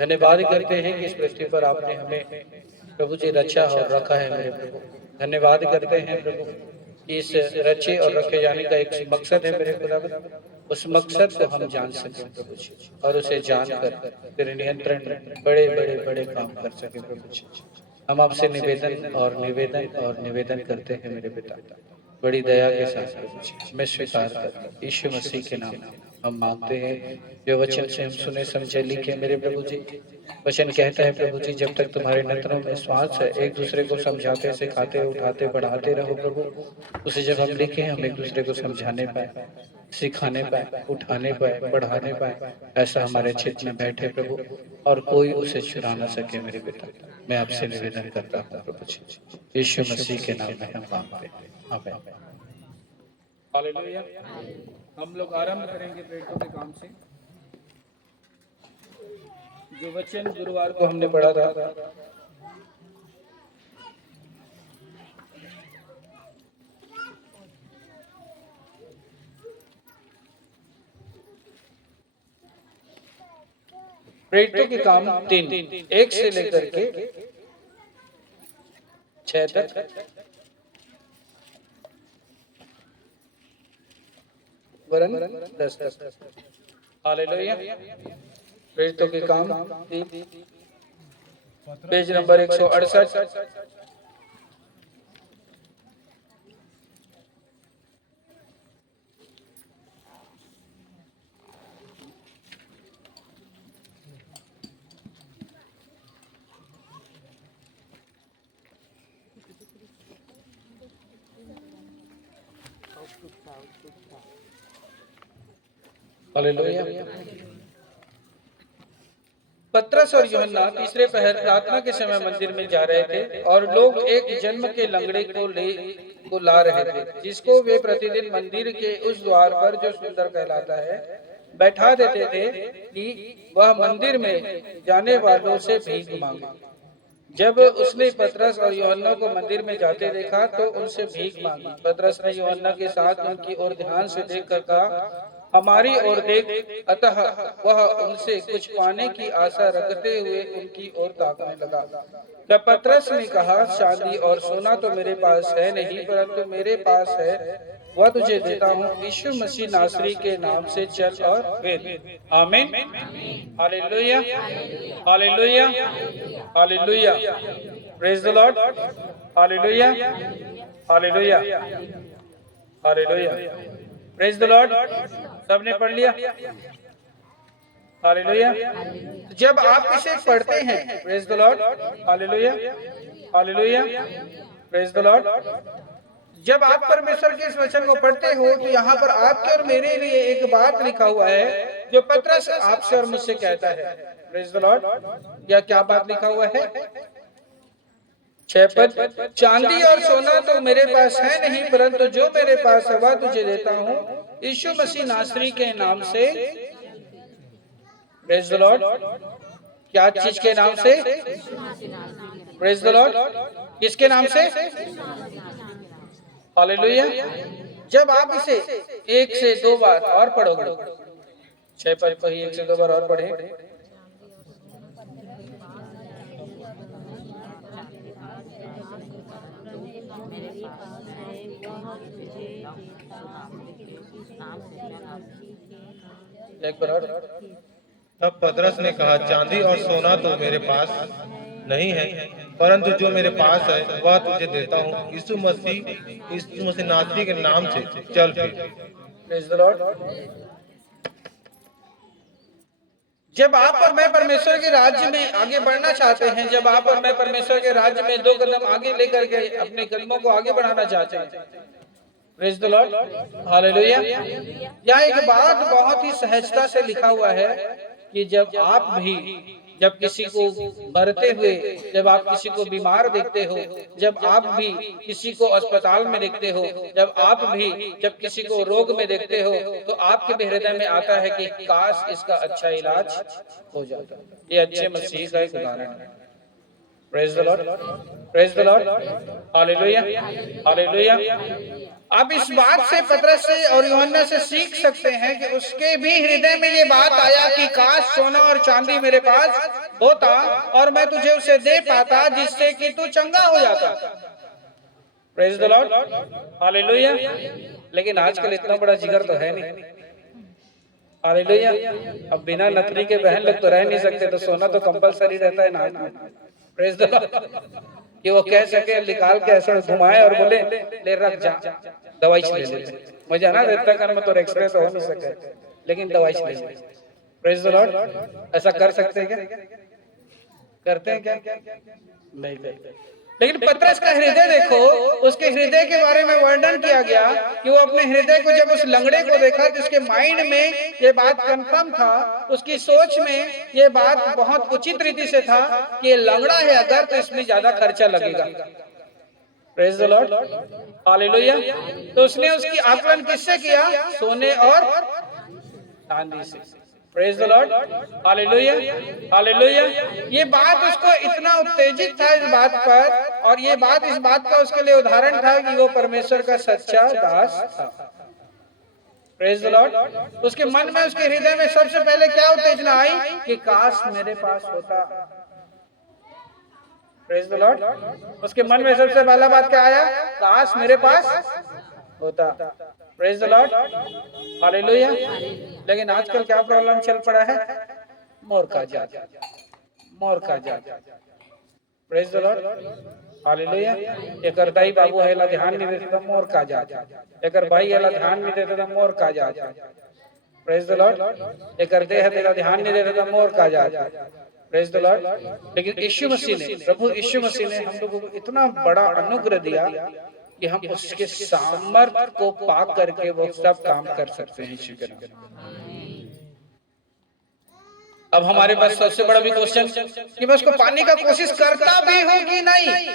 धन्यवाद करते हैं कि इस पृथ्वी पर आपने हमें प्रभु जी रचा और रखा है मेरे प्रभु। धन्यवाद करते हैं प्रभु कि इस रचे और रखे जाने का एक मकसद है मेरे खुदा। उस मकसद को हम जान सकें प्रभु जी, और उसे जानकर तेरे नियंत्रण में बड़े बड़े बड़े काम कर सके प्रभु जी। हम आपसे निवेदन करते हैं मेरे पिता, बड़ी दया के साथ प्रभु जी हमें स्वीकार कर यीशु मसीह के नाम में हम मांगते हैं। जो वचन से हम सुने समझे लिखे मेरे प्रभु जी, वचन कहता है प्रभु जी, जब तक तुम्हारे नेत्रों में श्वास है एक दूसरे को समझाते सिखाते उठाते बढ़ाते रहो प्रभु। उसे जब हम लिखे हम एक दूसरे को समझाने पाए, सिखाने पाए, उठाने पाए, बढ़ाने पाए, ऐसा हमारे चित्त में बैठे प्रभु, और कोई उसे चुरा ना सके मेरे पिता। मैं आपसे निवेदन करता हूँ प्रभु जी, यीशु मसीह के नाम में हम मांगते हैं, आमीन। हालेलुया। हम लोग आरंभ करेंगे प्रेरितों के काम से। जो वचन गुरुवार को हमने पढ़ा था, प्रेरितों के काम 3 1 से लेकर के 6 तक, वरन 10 तक। हालेलुया। प्रेरितों के काम 3, पेज नंबर 168। हालेलुया। पतरस और यूहन्ना तीसरे पहर प्रार्थना के समय मंदिर में जा रहे थे, और लोग एक जन्म के लंगड़े को ला रहे थे, जिसको वे प्रतिदिन मंदिर के उस द्वार पर, जो सुंदर कहलाता है, बैठा देते थे कि वह मंदिर में जाने वालों से भीख मांगे। जब उसने पतरस और यूहन्ना को मंदिर में जाते देखा तो उनसे भीख मांगी। पतरस ने यूहन्ना के साथ उनकी ओर ध्यान से देखकर कहा, हमारी ओर देख। अतः वह उनसे कुछ पाने की आशा रखते हुए उनकी ओर ताकने लगा। तब पतरस ने कहा, चांदी और सोना तो मेरे पास है नहीं, परंतु मेरे पास है वह तुझे देता हूँ। यीशु मसीह नासरी के नाम से चल और फिर। आमीन। Hallelujah, hallelujah, hallelujah. Praise the Lord. Hallelujah, hallelujah, hallelujah. Praise the Lord. सबने पढ़ लिया? हालेलुया। जब आप इसे पढ़ते हैं, praise the Lord, hallelujah, hallelujah, praise the Lord. जब आप परमेश्वर के इस वचन को पढ़ते हो तो यहाँ पर आपके और मेरे लिए एक बात लिखा हुआ है, जो पतरस आपसे और मुझसे कहता है। Praise the Lord. या क्या बात लिखा हुआ है? 6 पद, चांदी और सोना तो मेरे पास है नहीं, परंतु जो मेरे पास है वह तुझे देता हूँ। यीशु मसीह नासरी के नाम से। Praise the Lord. क्या चीज के नाम से? Praise the Lord. किसके नाम से? हालेलुया। जब आप इसे 1 से 2 बार और पढ़ोगे, 6 पद को ही 1 से 2 बार और पढ़े, एक बार और। तब पतरस ने कहा, चांदी और सोना तो मेरे पास नहीं है, परंतु जो मेरे पास है वह तुझे देता हूँ। यीशु मसीह नासरी के नाम से चल फिर। Praise the Lord. जब आप और मैं परमेश्वर के राज्य में आगे बढ़ना चाहते हैं, जब आप और मैं परमेश्वर के राज्य में 2 कदम आगे लेकर के अपने कदमों को आगे बढ़ाना चाहते हैं, प्रेज द लॉर्ड, हालेलुया। यहाँ एक बात बहुत ही सहजता से लिखा हुआ है कि जब किसी को मरते हुए, जब आप किसी को बीमार देखते हो, जब आप भी किसी को अस्पताल में देखते हो, जब किसी को रोग में देखते हो, तो आपके भी हृदय में आता है कि काश इसका अच्छा इलाज हो जाता। ये अच्छे मसीह का एक उदाहरण है। Praise the lord, praise the Lord, hallelujah, hallelujah. आप इस बात से पतरस से और यूहन्ना से सीख सकते हैं कि उसके भी हृदय में ये बात आया कि काश सोना और चांदी मेरे पास होता और मैं तुझे उसे दे पाता जिससे कि तू चंगा हो जाता। Praise the Lord, hallelujah. लेकिन आजकल इतना बड़ा जिगर तो है नहीं। हालेलुया। अब बिना नथनी के बहन लोग तो रह नहीं सकते, तो सोना तो कंपलसरी रहता है नाक में। प्रेज द लॉर्ड, कि वो कह सके निकाल के ऐसा घुमाए और बोले ले रख जा, दवाई ले ले। मुझे ना इतना कर में तो एक्सरे तो हो नहीं सके, लेकिन दवाई ले ले। प्रेज द लॉर्ड, ऐसा कर सकते हैं क्या? करते हैं क्या? नहीं करते। लेकिन पतरस का हृदय देखो, उसके हृदय के बारे में वर्णन किया गया कि वो अपने हृदय को जब उस लंगड़े को देखा तो उसके माइंड में ये बात कंफर्म था, उसकी सोच में ये बात बहुत उचित रीति से था कि ये लंगड़ा है अगर तो इसमें ज्यादा खर्चा लगेगा। Praise the Lord, hallelujah. तो उसने उसकी आकलन किससे किया? सोने और चांदी से। Praise the Lord, hallelujah, hallelujah. ये बात उसको इतना उत्तेजित था इस बात पर, और ये बात इस बात का उसके लिए उदाहरण था कि वो परमेश्वर का सच्चा दास था। Praise the Lord. उसके मन में, उसके हृदय में सबसे पहले क्या उत्तेजना आई कि काश मेरे पास होता। Praise the Lord. उसके मन में सबसे पहला बात क्या आया? काश मेरे पास होता। Praise the Lord, hallelujah. लेकिन आजकल क्या प्रॉब्लम चल पड़ा है? मोर का जात, मोर का जात। Praise the Lord, hallelujah. एक दाई बाबू है ध्यान नहीं देते तो मोर का जात, एक भाई है ध्यान नहीं देते तो मोर का जात। Praise the Lord. एक देह तेरा ध्यान नहीं देते तो मोर का जात। Praise the Lord. लेकिन यीशु मसीह ने, प्रभु यीशु मसीह ने हम लोगों को इतना बड़ा अनुग्रह दिया कि हम उसके सामर्थ्य को पा करके वो सब काम कर सकते हैं यीशु के नाम। अब हमारे पास सबसे बड़ा भी क्वेश्चन कि मैं उसको पाने का कोशिश करता भी हूं कि नहीं।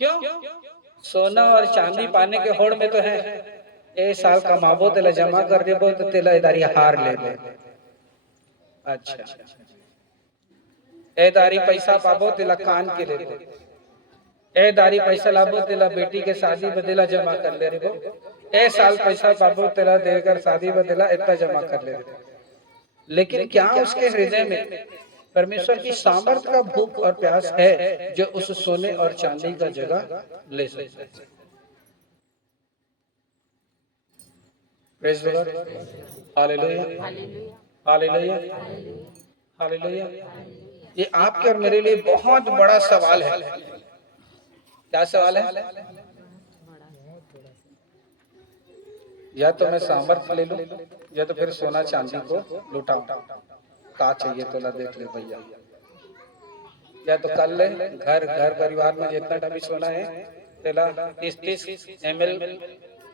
क्यों? सोना और चांदी पाने के होड़ में तो है। ए साल कमाबो तेला जमा कर देबो तो तेला इदारी हार ले। अच्छा, ए दारी पैसा पाबो तेला कान के ले। ए दारी पैसा लाबो तेला बेटी के शादी बदला जमा कर ले रे। ए साल पैसा पाबो तेला देकर शादी बदला इतना जमा कर ले। लेकिन क्या उसके हृदय में परमेश्वर की सामर्थ का भूख और प्यास है जो उस सोने और चांदी का जगह ले सकते? Praise the Lord, hallelujah, hallelujah, hallelujah. ये आपके और मेरे लिए बहुत बड़ा सवाल है। क्या सवाल है? या तो मैं सामर्थ्य ले लूं या तो फिर सोना चांदी को लुटाऊं। का चाहिए तो ला देख ले भैया। या तो कर ले, घर घर परिवार में जितना भी सोना है तेला 30 ml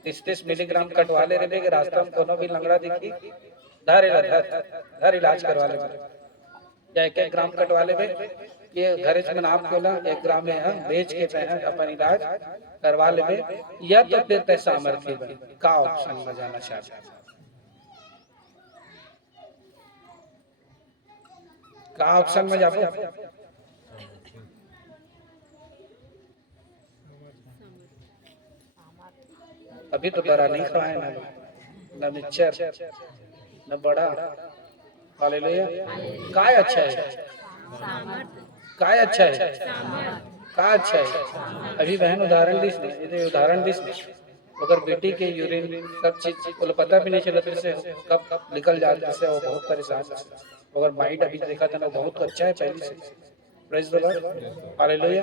30 मिलीग्राम कटवा ले रे। रास्ता में कोनो भी लंगड़ा दिखी धर इलाज करवा ले, या 1-1 ग्राम कटवा ले। ये घरे में नाप के ला 1 ग्राम में बेच के पहन अपन इलाज करवा ले। या तो फिर तय सामर्थ्य का ऑप्शन में जाना चाहते हैं? का ऑप्शन में जाओ? अभी तो बड़ा नहीं खाए ना मिक्सचर न बड़ा। हालेलुया। काय अच्छा है? काय अच्छा है? का अच्छा है? अभी बहन उदाहरण दिस नहीं, उदाहरण दिस अगर बेटी के यूरिन सब चीज को पता भी नहीं चला से कब निकल जाते से वो बहुत परेशान। अगर माइंड अभी देखा था ना बहुत अच्छा है पहले से। Praise the Lord, hallelujah.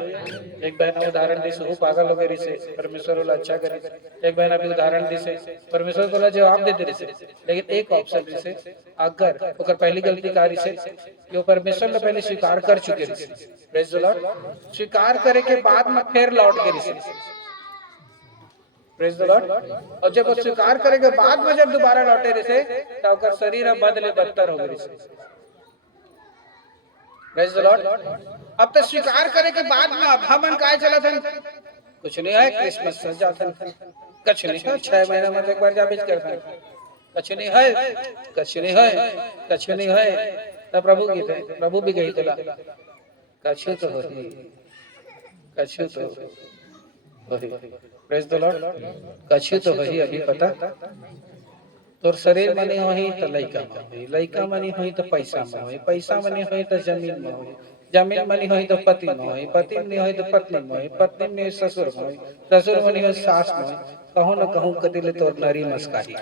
एक बहन उदाहरण दी से पागल वगैरह से परमेश्वर वाला अच्छा करे। एक बहन अभी उदाहरण दी से परमेश्वर वाला जवाब दे दे से। लेकिन एक ऑप्शन से अगर ओकर पहली गलती कारी से कि वो परमेश्वर ने पहले स्वीकार कर चुके थे। Praise the Lord. स्वीकार करे के बाद में फिर लौट गए से। Praise the lord. और जब वो स्वीकार करे के बाद में जब दोबारा लौटे रहे तो ओकर शरीर बदले बदतर हो गई से। Praise the Lord. अब तो स्वीकार करे के बाद में हमन काय चला था कुछ नहीं है, क्रिसमस सज जाता कुछ नहीं है, 6 महीने में एक बार जा बीच करता कुछ नहीं है, कुछ नहीं है, कुछ नहीं है। तब प्रभु की थे, प्रभु भी गई तला कछु तो वही, कछु तो वही, प्रेज द लॉर्ड, कछु तो वही अभी पता। तोर शरीर मनी होही तो लइका में होही, लइका मनी होही तो पैसा में होही, पैसा मनी होही तो जमीन में होही, जमीन मनी होही तो पति में होही, पति मनी होही तो पत्नी में होही, पत्नी में ससुर में होही, ससुर मनी होही सास में होही, कहूं न कहूं कतिले तोर नरी मस्कारी।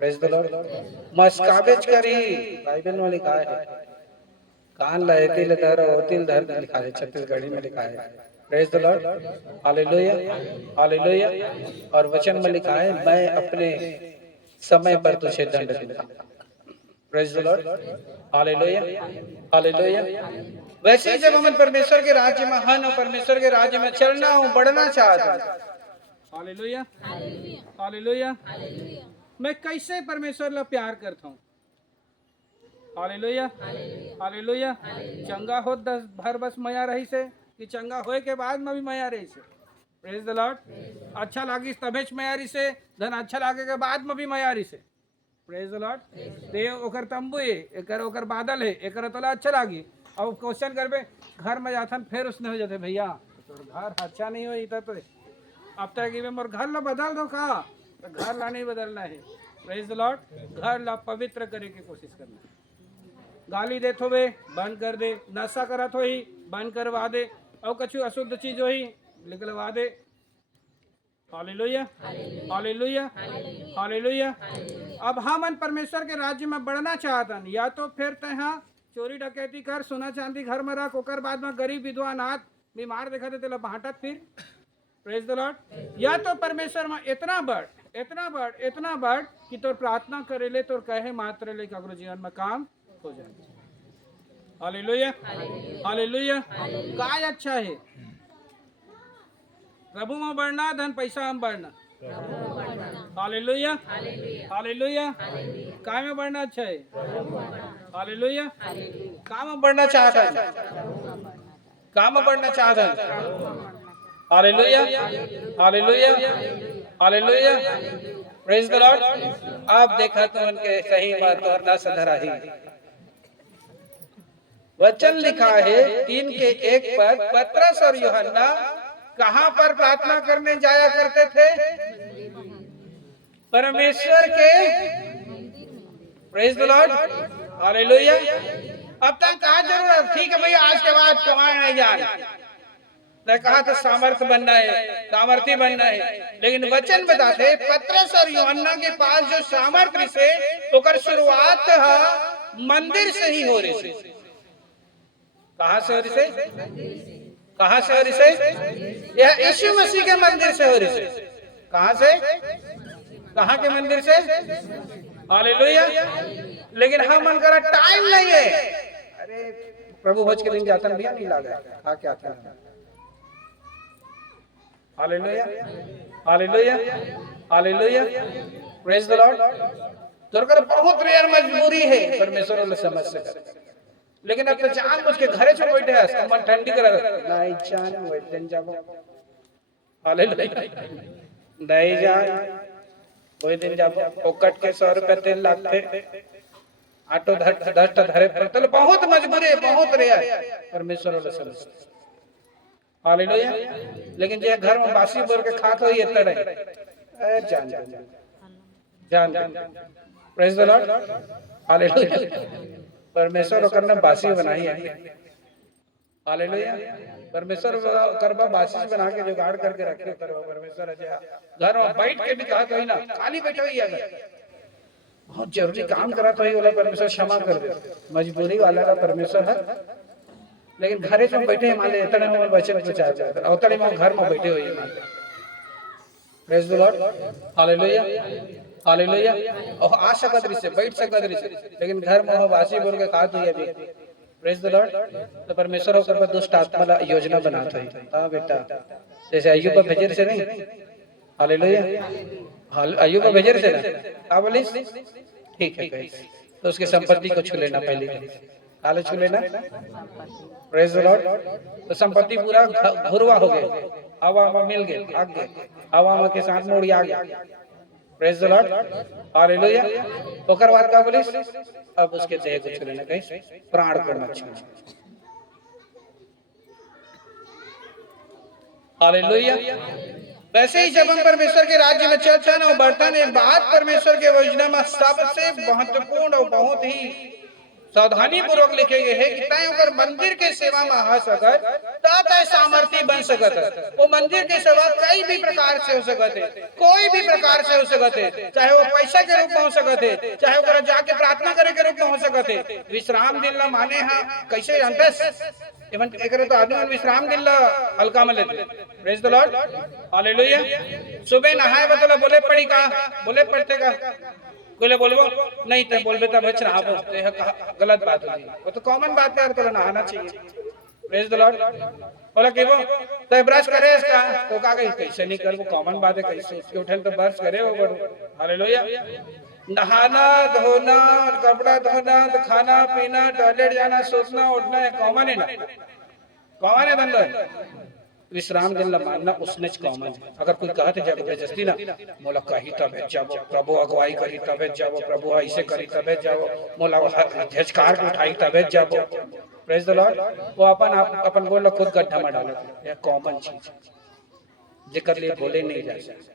प्रेज द लॉर्ड, मस्काबेज करी, बाइबल में लिखा है, कान लहती ले धर होतिल धर लिखा है, छत्तीसगढ़ी में लिखा है। Praise the Lord, hallelujah, hallelujah. और वचन में लिखा है, मैं अपने समय पर तुझे दंड दूंगा। Praise the Lord, hallelujah, hallelujah. वैसे ही जब हम परमेश्वर के राज्य में हन और परमेश्वर के राज्य में चलना हूं, बढ़ना चाहता हूं, हालेलुया, हालेलुया, मैं कैसे परमेश्वर ला प्यार करता हूं, हालेलुया, हालेलुया। चंगा हो दस भर बस मया रही से कि चंगा होए के बाद में भी मया रही से। प्रेज द लॉर्ड, अच्छा लागी तबेच मयारी से, धन अच्छा लागे के बाद में भी मयारी से। प्रेज द लॉर्ड, ते ओकर तंबू है, एकर ओकर बादल है, एकर तोला अच्छा लागी। अब क्वेश्चन करबे घर में जाथन, फिर उसने हो जाते भैया तोर घर अच्छा नहीं होई तो अब तक मोर घर ला बदल दो का, तो घर ला नहीं बदलना है। प्रेज द लॉर्ड, घर ला पवित्र करे की कोशिश करना है। गाली देत होवे बंद कर दे, नशा करत होई बंद करवा दे, और कछु अशुद्ध चीज होई निकलवा दे। Hallelujah, hallelujah, hallelujah. अब हम परमेश्वर के राज्य में बढ़ना चाहतन, या तो फिर तहा चोरी डकैती कर, सोना चांदी घर में रख, ओकर बाद में गरीब विधवा अनाथ बीमार देखा दे तेला बांटत फिर। प्रेज द लॉर्ड, या तो परमेश्वर में इतना बढ़, इतना बढ़, इतना बढ़ कि तोर प्रार्थना करेले तोर कहे मात्र ले कगरो जीवन में काम हो जाए। Hallelujah, hallelujah. काय अच्छा है प्रभु में बढ़ना, धन पैसा में बढ़ना। Hallelujah, hallelujah. काय में बढ़ना अच्छा है, हालेलुया। काम में बढ़ना चाहता है, काम में बढ़ना चाहता है। Hallelujah, hallelujah, hallelujah. Praise the Lord. आप देखा तो उनके सही बात और ना सधरा ही वचन लिखा है 3 के 1 पर, पतरस और यूहन्ना कहां पर प्रार्थना करने जाया करते थे, परमेश्वर के। Praise the Lord, hallelujah. अब तक कहा जरूरत ठीक है भैया आज के बाद कमाए नहीं जा रहे, कहा तो सामर्थ्य बनना है, सामर्थ्य बनना है, लेकिन वचन बताते पतरस और यूहन्ना के पास जो सामर्थ्य से ओकर शुरुआत है मंदिर से ही हो रही से। कहां से हो रही से, कहां से हो रही से, यह यीशु मसीह के मंदिर से हो रही से। कहां से, कहां के मंदिर से, हालेलुया। लेकिन हम मन करा टाइम नहीं है, अरे प्रभु भोज के दिन जाता भैया नहीं लगा आ क्या था। Hallelujah, hallelujah, hallelujah. Praise the Lord. तोर कर बहुत रेयर मजबूरी है परमेश्वर वाला समझ सके, लेकिन अब तो जान मुझ के घरे चल बैठे है, मन ठंडी कर नहीं जान बैठ जाबो। हालेलुया, नहीं जान कोई दिन जाबो, फोकट के 100 रुपए तेल लागते, ऑटो धट धरे तो बहुत मजबूरी है, बहुत रेयर परमेश्वर वाला समझ। हालेलुया। लेकिन जे घर में बासी बोल के खात होई इतना रहे जान जान जान। Praise the Lord, hallelujah. परमेश्वर करना बासी बनाई है, हालेलुया। परमेश्वर करबा बासी बना के जुगाड़ करके रखे करबा परमेश्वर अजय घर में बैठ के भी कहा तो ना खाली बैठा हुई अगर बहुत जरूरी काम करा तो ही वाला परमेश्वर क्षमा कर दे, मजबूरी वाला का परमेश्वर है। लेकिन घरे में बैठे माले इतने में बच्चे प्रचार करते और तड़े में घर में बैठे हुए माले। Praise the Lord, hallelujah, hallelujah. और आ सकत रही से बैठ सकत रही से, लेकिन घर में हो बासी बोल के खा तो ये भी। Praise the lord. तो परमेश्वर ऊपर पर दुष्ट आत्मा ला योजना बनाता है। हां बेटा, जैसे अय्यूब पर भेजर से नहीं, हालेलुया, अय्यूब पर भेजर से ना क्या बोलिस, ठीक है गाइस, तो उसकी संपत्ति को छू लेना पहले, काले छू लेना। Praise the lord. तो संपत्ति पूरा भुरवा हो गया, हवा में मिल गए, भाग गए, हवा में के साथ में उड़ आ गया। Praise the Lord, hallelujah. ओकर बाद का बोलिस, अब उसके देह को छूने न कहीं प्राण को मत छूना। हालेलुया। वैसे ही जब हम परमेश्वर के राज्य में चलते हैं ना, बढ़ता है बात परमेश्वर के योजना में सबसे महत्वपूर्ण और बहुत ही सावधानी पूर्वक लिखे गए है कि तय अगर मंदिर के सेवा में आ सकत तय सामर्थ्य बन सकत है। वो मंदिर के सेवा कई भी प्रकार से हो सकत है, कोई भी प्रकार से हो सकत है, चाहे वो पैसा के रूप में हो सकत है, चाहे वो जाके प्रार्थना करे के रूप में हो सकत है। विश्राम दिन ला माने हा कैसे जानतस इवन एकरे तो आदमी विश्राम दिन ला हल्का में लेते। Praise the Lord, hallelujah. सुबह नहाए बतला बोले पड़ी का, बोले पढ़ते का, बोले बोलबो नहीं तो बोलबे तब नहाबो, तो गलत बात होगी। वो तो कॉमन बात है, तो नहाना चाहिए। Praise the Lord. बोला कि वो तो ब्रश करे इसका तो का गई कैसे नहीं कर, वो कॉमन बात है, कैसे उसके उठे तो ब्रश करे वो बड़ो। हालेलुया। नहाना धोना, कपड़ा धोना, खाना पीना, टॉयलेट जाना, सोचना उठना कॉमन है ना, कॉमन है धंधा। विश्राम दिन मानना उसने कॉमन है। अगर कोई कहते जबरदस्ती ना मोला कही तब जाओ, प्रभु अगुवाई करी तब जाओ, प्रभु ऐसे करी तब जाओ, मोला झचकार के उठाई तब जाओ। Praise the Lord. वो अपन अपन गोल खुद गड्ढा में डाले, यह कॉमन चीज जेकर लिए बोले नहीं जा सकते।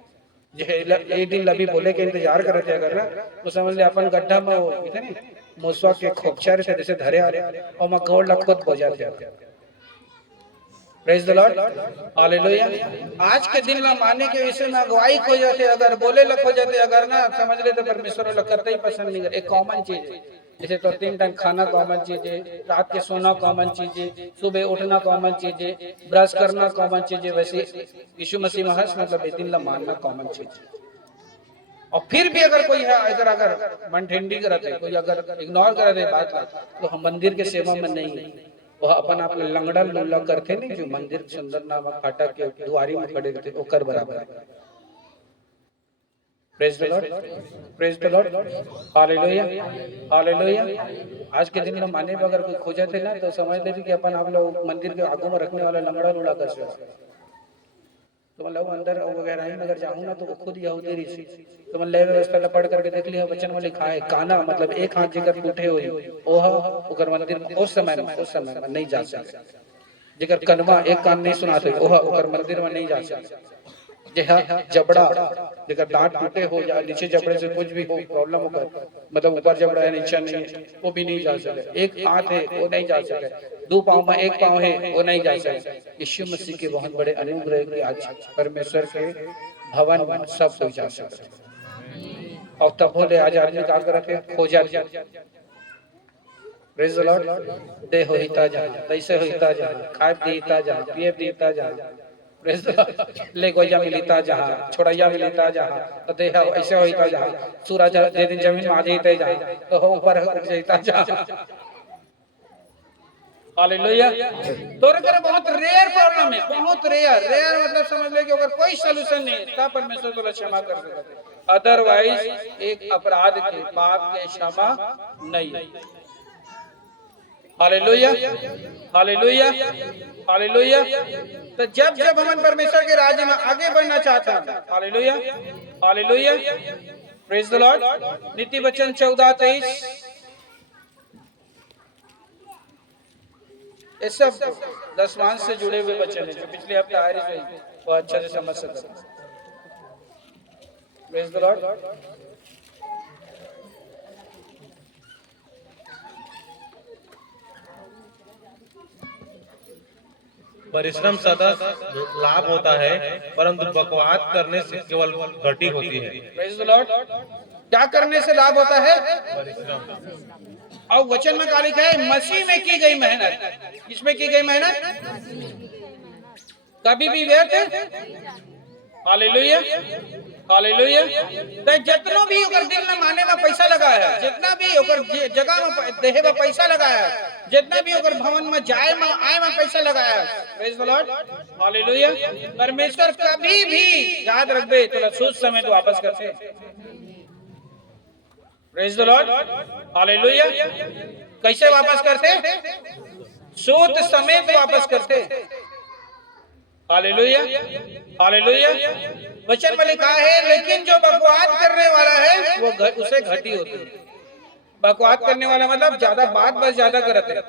एक दिन लभी बोले के इंतजार करते अगर ना तो समझ ले अपन गड्ढा में वो इतने मुसवा के खोपचारे से जैसे धरे आ रहे और मैं गोल खुद हो जाते। Praise the Lord, hallelujah. आज के दिन में मानने के विषय में अगुवाई खो जाते, अगर बोले लग हो जाते, अगर ना समझ लेते परमेश्वर लोग करते ही पसंद नहीं करते। एक कॉमन चीज है, जैसे तो 3 टाइम खाना कॉमन चीज है, रात के सोना कॉमन चीज है, सुबह उठना कॉमन चीज है, ब्रश करना कॉमन चीज है। वैसे यीशु मसीह महस मतलब ये दिन मानना कॉमन चीज है। और फिर भी अगर कोई है अगर मन ठंडी करते, कोई अगर इग्नोर करते बात तो हम मंदिर के सेवा में नहीं, वह अपन आप लंगड़ा लुल्ला करते नहीं जो मंदिर सुंदर नाम फाटक के दुआरी में खड़े रहते ओकर बराबर है। Praise the lord, praise the Lord, hallelujah, hallelujah. आज के दिन में माने में अगर कोई खोजा थे ना तो समझ लेते कि अपन आप लोग मंदिर के आगू में रखने वाला लंगड़ा लुल्ला कर सकते। तो मतलब अंदर वगैरह ही अगर जाऊँ ना तो वो खुद यहूदी ऋषि तो मतलब व्यवस्था पढ़ करके देख लिया वचन में लिखा है काना मतलब एक हाथ जेकर टूटे हुई ओह ओकर मंदिर उस समय में नहीं जा सकते। जेकर कनवा एक कान नहीं सुनाते ओह ओकर मंदिर में नहीं जा सकते। जहाँ जबड़ा जेकर दांत टूटे हो या नीचे जबड़े से कुछ भी हो प्रॉब्लम हो मतलब ऊपर जबड़ा है नीचे नहीं है वो भी नहीं जा सके। एक हाथ है वो नहीं जा सके, 2 पाँव में 1 पाँव है वो नहीं जा सके। यीशु मसीह के बहुत बड़े अनुग्रह के आज परमेश्वर के भवन में सब कोई जा सकते और तब बोले आज आदमी क्या करते खो जाते। Praise the Lord. देह होता जा तैसे होता जा, खाए पीता जा, पिए पीता जा, ले गोया मिलता जहाँ छोड़ैया मिलता जहाँ तो देह ऐसे होता जहाँ सूरज दे दिन जमीन में आ जाते जहाँ तो हो ऊपर उठ जाता जहाँ। हालेलुया। तो अगर बहुत रेयर प्रॉब्लम है, बहुत रेयर मतलब समझ ले कि अगर कोई सॉल्यूशन नहीं है तब परमेश्वर को क्षमा कर सकता है, अदरवाइज एक अपराध के पाप के क्षमा नहीं। Hallelujah, hallelujah, hallelujah. तो जब हम परमेश्वर के राज्य में आगे बढ़ना चाहते हैं, hallelujah, hallelujah, praise the Lord. नीति वचन 14:23 ये सब 10 मांस से जुड़े हुए वचन है जो पिछले हफ्ते आए थे वो अच्छा से समझ सकते। Praise the Lord. परिश्रम सदा लाभ होता है परंतु बकवास करने से केवल घटी होती है। Praise the Lord. क्या करने से लाभ होता है? परिश्रम। और वचन में क्या लिखा है? मसीह में की गई मेहनत। किसमें की गई मेहनत? कभी भी व्यर्थ। Hallelujah, hallelujah. तो जितना भी अगर दिल में माने में पैसा लगाया है, जितना भी अगर जगह में देहे में पैसा लगाया है, जितना भी अगर भवन में जाए में आए में पैसा लगाया है, प्रेज द लॉर्ड, हालेलुया। परमेश्वर कभी भी याद रखबे तो सोच समय तो वापस करते। Praise the Lord, hallelujah. कैसे वापस करते? सोच समय तो वापस करते। Hallelujah, hallelujah. वचन में लिखा है, लेकिन जो बकवाद करने वाला है वो उसे घटी होती है। बकवाद करने वाला मतलब ज्यादा बात बस ज्यादा करते है।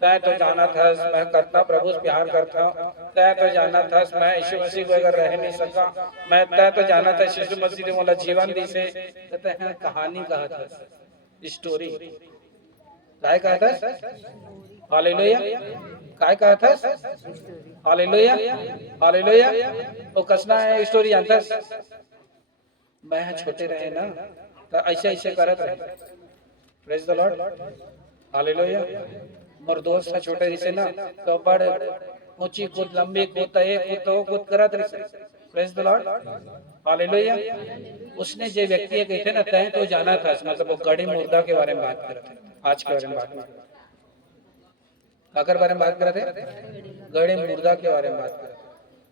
तय तो जाना था मैं करता प्रभु से प्यार करता, तय तो जाना था मैं यीशु मसीह को अगर रह नहीं सका, मैं तय तो जाना था यीशु मसीह ने बोला जीवन दी से, कहते हैं कहानी कहा था, स्टोरी काय कहा था, हालेलुया, काय कहा था, हालेलुया, हालेलुया। वो कसना है स्टोरी जानता, मैं छोटे रहे ना तो ऐसे ऐसे करत रहे, प्रेज द लॉर्ड, हालेलुया। मोर दोस्त था छोटे जैसे ना तो बड़ ऊंची कूद लंबी कूद तय कूद तो कूद करत रहे, प्रेज द लॉर्ड, हालेलुया। उसने जो व्यक्ति कहते ना तय तो जाना था, मतलब वो गड़ी मुर्दा के बारे में बात कर रहे थे, आज के बारे में बात कर, आकर बारे में बात कर रहे थे, गड़ी मुर्दा के बारे में बात कर रहे थे।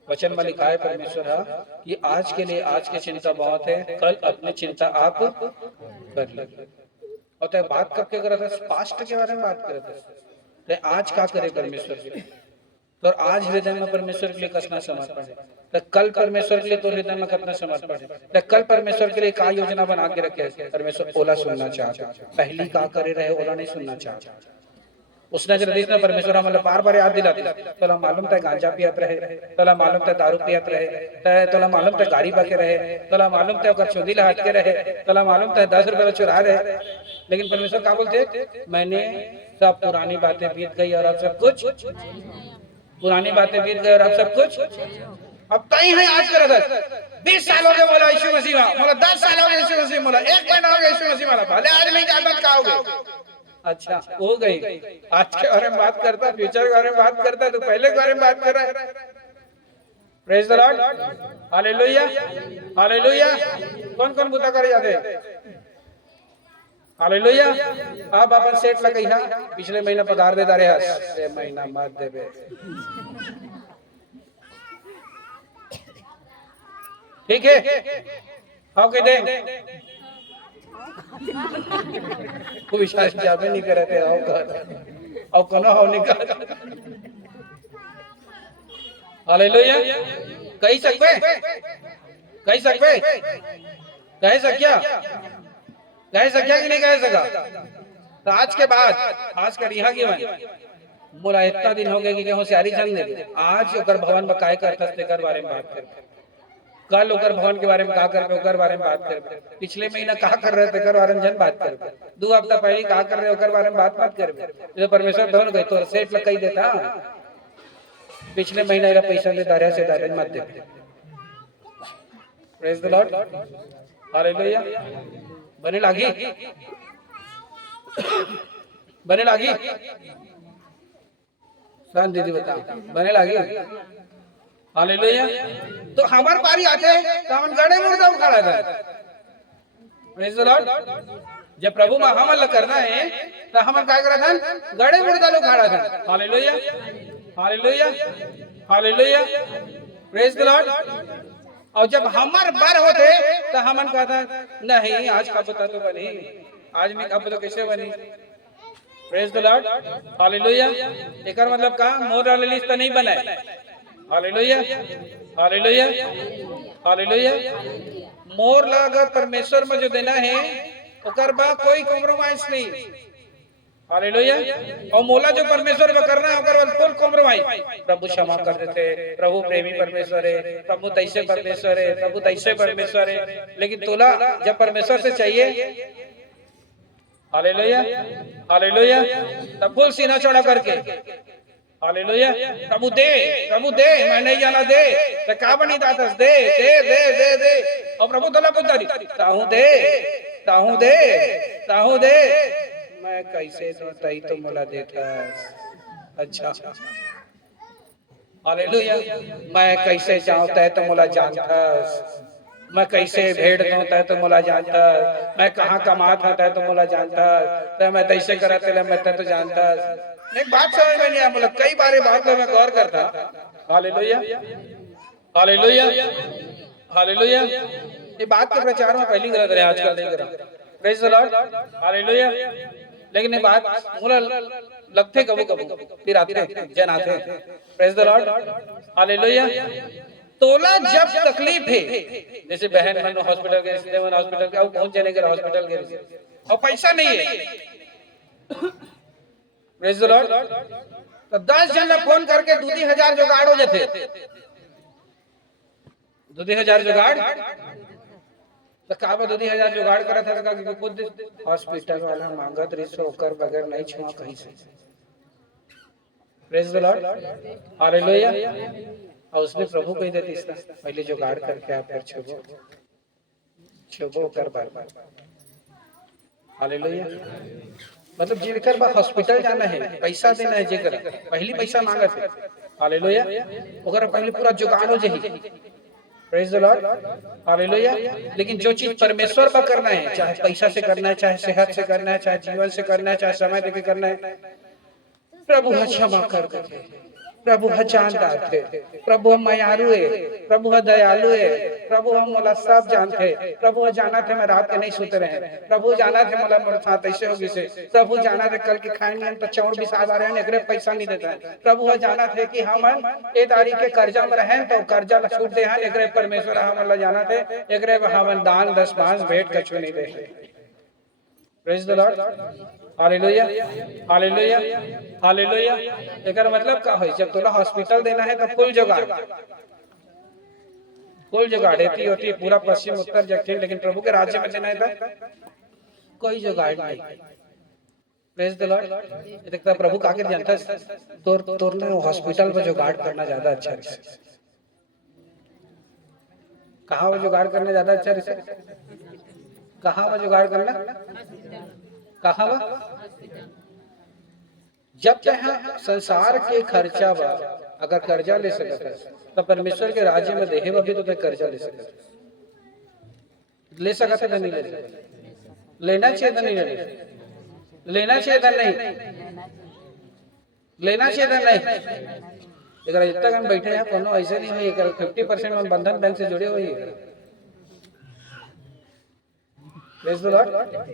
वचन में लिखा है परमेश्वर कि आज के लिए आज की चिंता बहुत है, कल अपनी चिंता आप कर लीजिए। और तो बात कब के कर रहा था, पास्ट के बारे में बात कर रहे थे, तो आज क्या करे परमेश्वर के लिए, तो आज हृदय में परमेश्वर के लिए कसना समर्पण है, तो कल परमेश्वर के लिए तो हृदय में कितना समर्पण है, तो कल परमेश्वर के लिए क्या योजना बना के रखे, परमेश्वर ओला सुनना चाहता, पहली क्या करे रहे ओला नहीं सुनना चाहता। उसने जब देखना परमेश्वर मतलब बार बार याद दिलाती, तोला मालूम था गांजा पियत रहे, तोला मालूम था दारू पियत रहे, तोला मालूम था गाड़ी बके रहे, तोला मालूम था ओकर चोदी ला हटके रहे, तोला मालूम था 10 रुपए चुरा रहे, लेकिन परमेश्वर क्या बोलते, मैंने सब पुरानी बातें बीत गई और अब सब कुछ, पुरानी बातें बीत गई और अब सब कुछ अब कहीं है आज कर 20 साल हो गए बोला यीशु मसीह बोला, 10 साल हो गए यीशु मसीह बोला, 1 महीना हो गया यीशु मसीह बोला, भले आज नहीं जानता क्या हो गया। अच्छा हो गई, आज के बारे में बात करता, फ्यूचर के बारे में बात करता, तो पहले के बारे में बात कर रहा है, praise the Lord, hallelujah, hallelujah. कौन कौन बुता करे जाते, हालेलुया। आप अपन सेट लगई हा पिछले महीना पगार दे दारे हस, ये महीना मत देबे, ठीक है, हाउ के दे को विश्वास जाबे नहीं करते आओ कर और कोनो हो नहीं कर, हालेलुया। कही सकबे, कही सकबे, कह सकिया, कह सकिया कि नहीं कह सका, तो आज के बाद खास कर यहाँ की मैं मोला इतना दिन हो गया कि होशियारी चल दे, आज ओकर भवन में काय करता तेकर बारे में बात कर, कल ओकर भवन के बारे में का कर, ओकर बारे में बात कर, पिछले महीना कहा कर रहे थे ओकर बारे में जन बात कर, 2 हफ्ता पहले कहा कर रहे ओकर बारे में बात मत कर, जो परमेश्वर भवन गए तो सेठ लग कही देता, पिछले महीना इरा पैसा दे दारे से दारे मत दे, प्रेज द लॉर्ड, हालेलुया। बने लागी, बने लागी, शांत दीदी बता, बने लागी, हालेलुया। तो हमार बारी आते तो हम गड़े मुर्दा उखाड़ा था, प्रेज द लॉर्ड। जब प्रभु में हमल करना है तो हम क्या करा था, गड़े मुर्दा लोग उखाड़ा था, hallelujah, hallelujah, hallelujah, praise the lord. और जब हमार बार होते तो हमन कहता नहीं आज का बता तो बनी, आज मैं कब तो कैसे बनी, प्रेज द लॉर्ड, हालेलुया। एकर मतलब का मोर वाले लिस्ट तो नहीं बना, हालेलुया, हालेलुया, हालेलुया। मोर ला अगर परमेश्वर में जो देना है ओकर बा कोई कॉम्प्रोमाइज नहीं, हालेलुया। और मोला जो परमेश्वर में करना है ओकर बाद फुल कॉम्प्रोमाइज, प्रभु क्षमा कर देते, प्रभु प्रेमी परमेश्वर है, प्रभु तैसे परमेश्वर है, प्रभु तैसे परमेश्वर है, लेकिन तोला जब परमेश्वर से चाहिए, हालेलुया, हालेलुया, तब फुल सीना चौड़ा करके, हालेलुया, प्रभु दे, प्रभु दे, मैं नहीं जाना दे, तो का बनी दातस दे दे दे दे दे, और प्रभु तोला पुतारी ताहू दे, ताहू दे, ताहू दे, मैं कैसे तो तई तो मोला देता, अच्छा, हालेलुया। मैं कैसे जाऊं तय तो मोला जानता, मैं कैसे भेड़ दूं तय तो मोला जानता, मैं कहाँ कमात हूं तय तो मोला जानता, तो मैं तैसे करत मैं तय तो जानता। एक बात समझ में नहीं आया, मतलब कई बार बात में मैं गौर करता, हालेलुया, हालेलुया, हालेलुया। ये बात के प्रचार में पहली गलत रहे, आजकल नहीं करा, प्रेज द लॉर्ड, हालेलुया। लेकिन ये बात लगते कबू कबू, फिर आते जन आते। Praise the Lord, hallelujah. तोला जब तकलीफ है, जैसे बहन मन हॉस्पिटल के, सिनेमा हॉस्पिटल के, अब पहुंच जाने के हॉस्पिटल के, और पैसा नहीं है। Praise the lord. तो 10 जन फोन करके 2,000 जुगाड़ हो जाते, 2,000 जुगाड़। तो का 2,000 जुगाड़ करा था कि खुद हॉस्पिटल वाला मांगत रही सो कर बगैर नहीं छुआ कहीं से। Praise the Lord, hallelujah. और उसने प्रभु कह देती इसका पहले जुगाड़ करके आप फिर छुबो छुबो कर बार, हालेलुया। मतलब जिनकर बा हॉस्पिटल जाना है, पैसा देना है, जेकर पहली पैसा मांगत है, हालेलुया, ओकर पहले पूरा जुगाड़ हो जाही। Praise the Lord, hallelujah. लेकिन जो चीज परमेश्वर पर करना है, चाहे पैसा से करना है, चाहे सेहत से करना है, चाहे जीवन से करना है, चाहे समय देके करना है, प्रभु क्षमा कर दे, प्रभु जानदार थे, प्रभु मयारू है, प्रभु दयालु है, प्रभु हम मोला सब जानते, प्रभु जाना थे मैं रात के नहीं सोते रहे, प्रभु जाना थे मोला मोर साथ ऐसे होगी से, प्रभु जाना थे कल के खाएंगे तो चौड़ भी साथ आ रहे हैं, एकरे पैसा नहीं देता है, प्रभु जाना थे कि हम ए तारीख के कर्जा में रहें तो कर्जा ला छूट दे हैं, एकरे परमेश्वर हम जाना थे, एकरे हम दान 10 5 भेंट कछु नहीं दे। Praise the Lord, hallelujah, hallelujah, hallelujah. एकर मतलब का है, जब तोला हॉस्पिटल देना है तो फुल जुगाड़, फुल जुगाड़ होती है पूरा पश्चिम उत्तर दक्षिण, लेकिन प्रभु के राज्य में देना है तो कोई जुगाड़ नहीं। Praise the Lord. देखता प्रभु काके जानता है तोरने हॉस्पिटल में जुगाड़ करना ज्यादा अच्छा है। कहाँ वो जुगाड़ करना ज्यादा अच्छा है? कहाँ वो जुगाड़ करना, कहाँ बा? जब चाहे संसार के खर्चा बा, अगर कर्जा ले सकता है तो परमेश्वर के राज्य में देहे भी तो कर्जा ले सकता है, ले सकता है नहीं ले सकता, लेना चाहिए नहीं लेना चाहिए नहीं लेना चाहिए नहीं। अगर जितना हम बैठे हैं कोनो ऐसे नहीं हुई, 50% हम बंधन बैंक से जुड़े हुए हैं। प्रेज द लॉर्ड,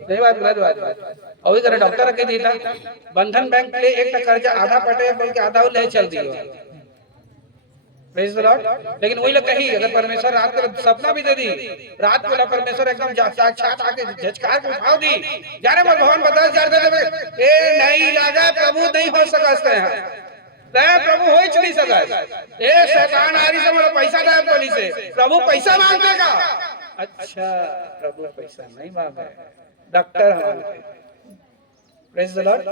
नहीं बात गलत बात। और इधर डॉक्टर कह देता बंधन बैंक ले एक कर्जा आधा पटे बोल के आधा ले चल दियो। Praise the Lord. लेकिन वही लोग कही अगर परमेश्वर रात को सपना भी दे दी, रात को परमेश्वर एकदम साक्षात आके झचकार के उठाओ दी, जाने मत भगवान 50,000 दे देवे, ए नहीं लागा प्रभु नहीं हो सकते हैं, प्रभु हो नहीं सका, ए शैतान आरी से मतलब पैसा दे पुलिस से, प्रभु पैसा मांगते का। अच्छा, प्रभु पैसा नहीं मांगे, डॉक्टर मांगते। Praise the Lord.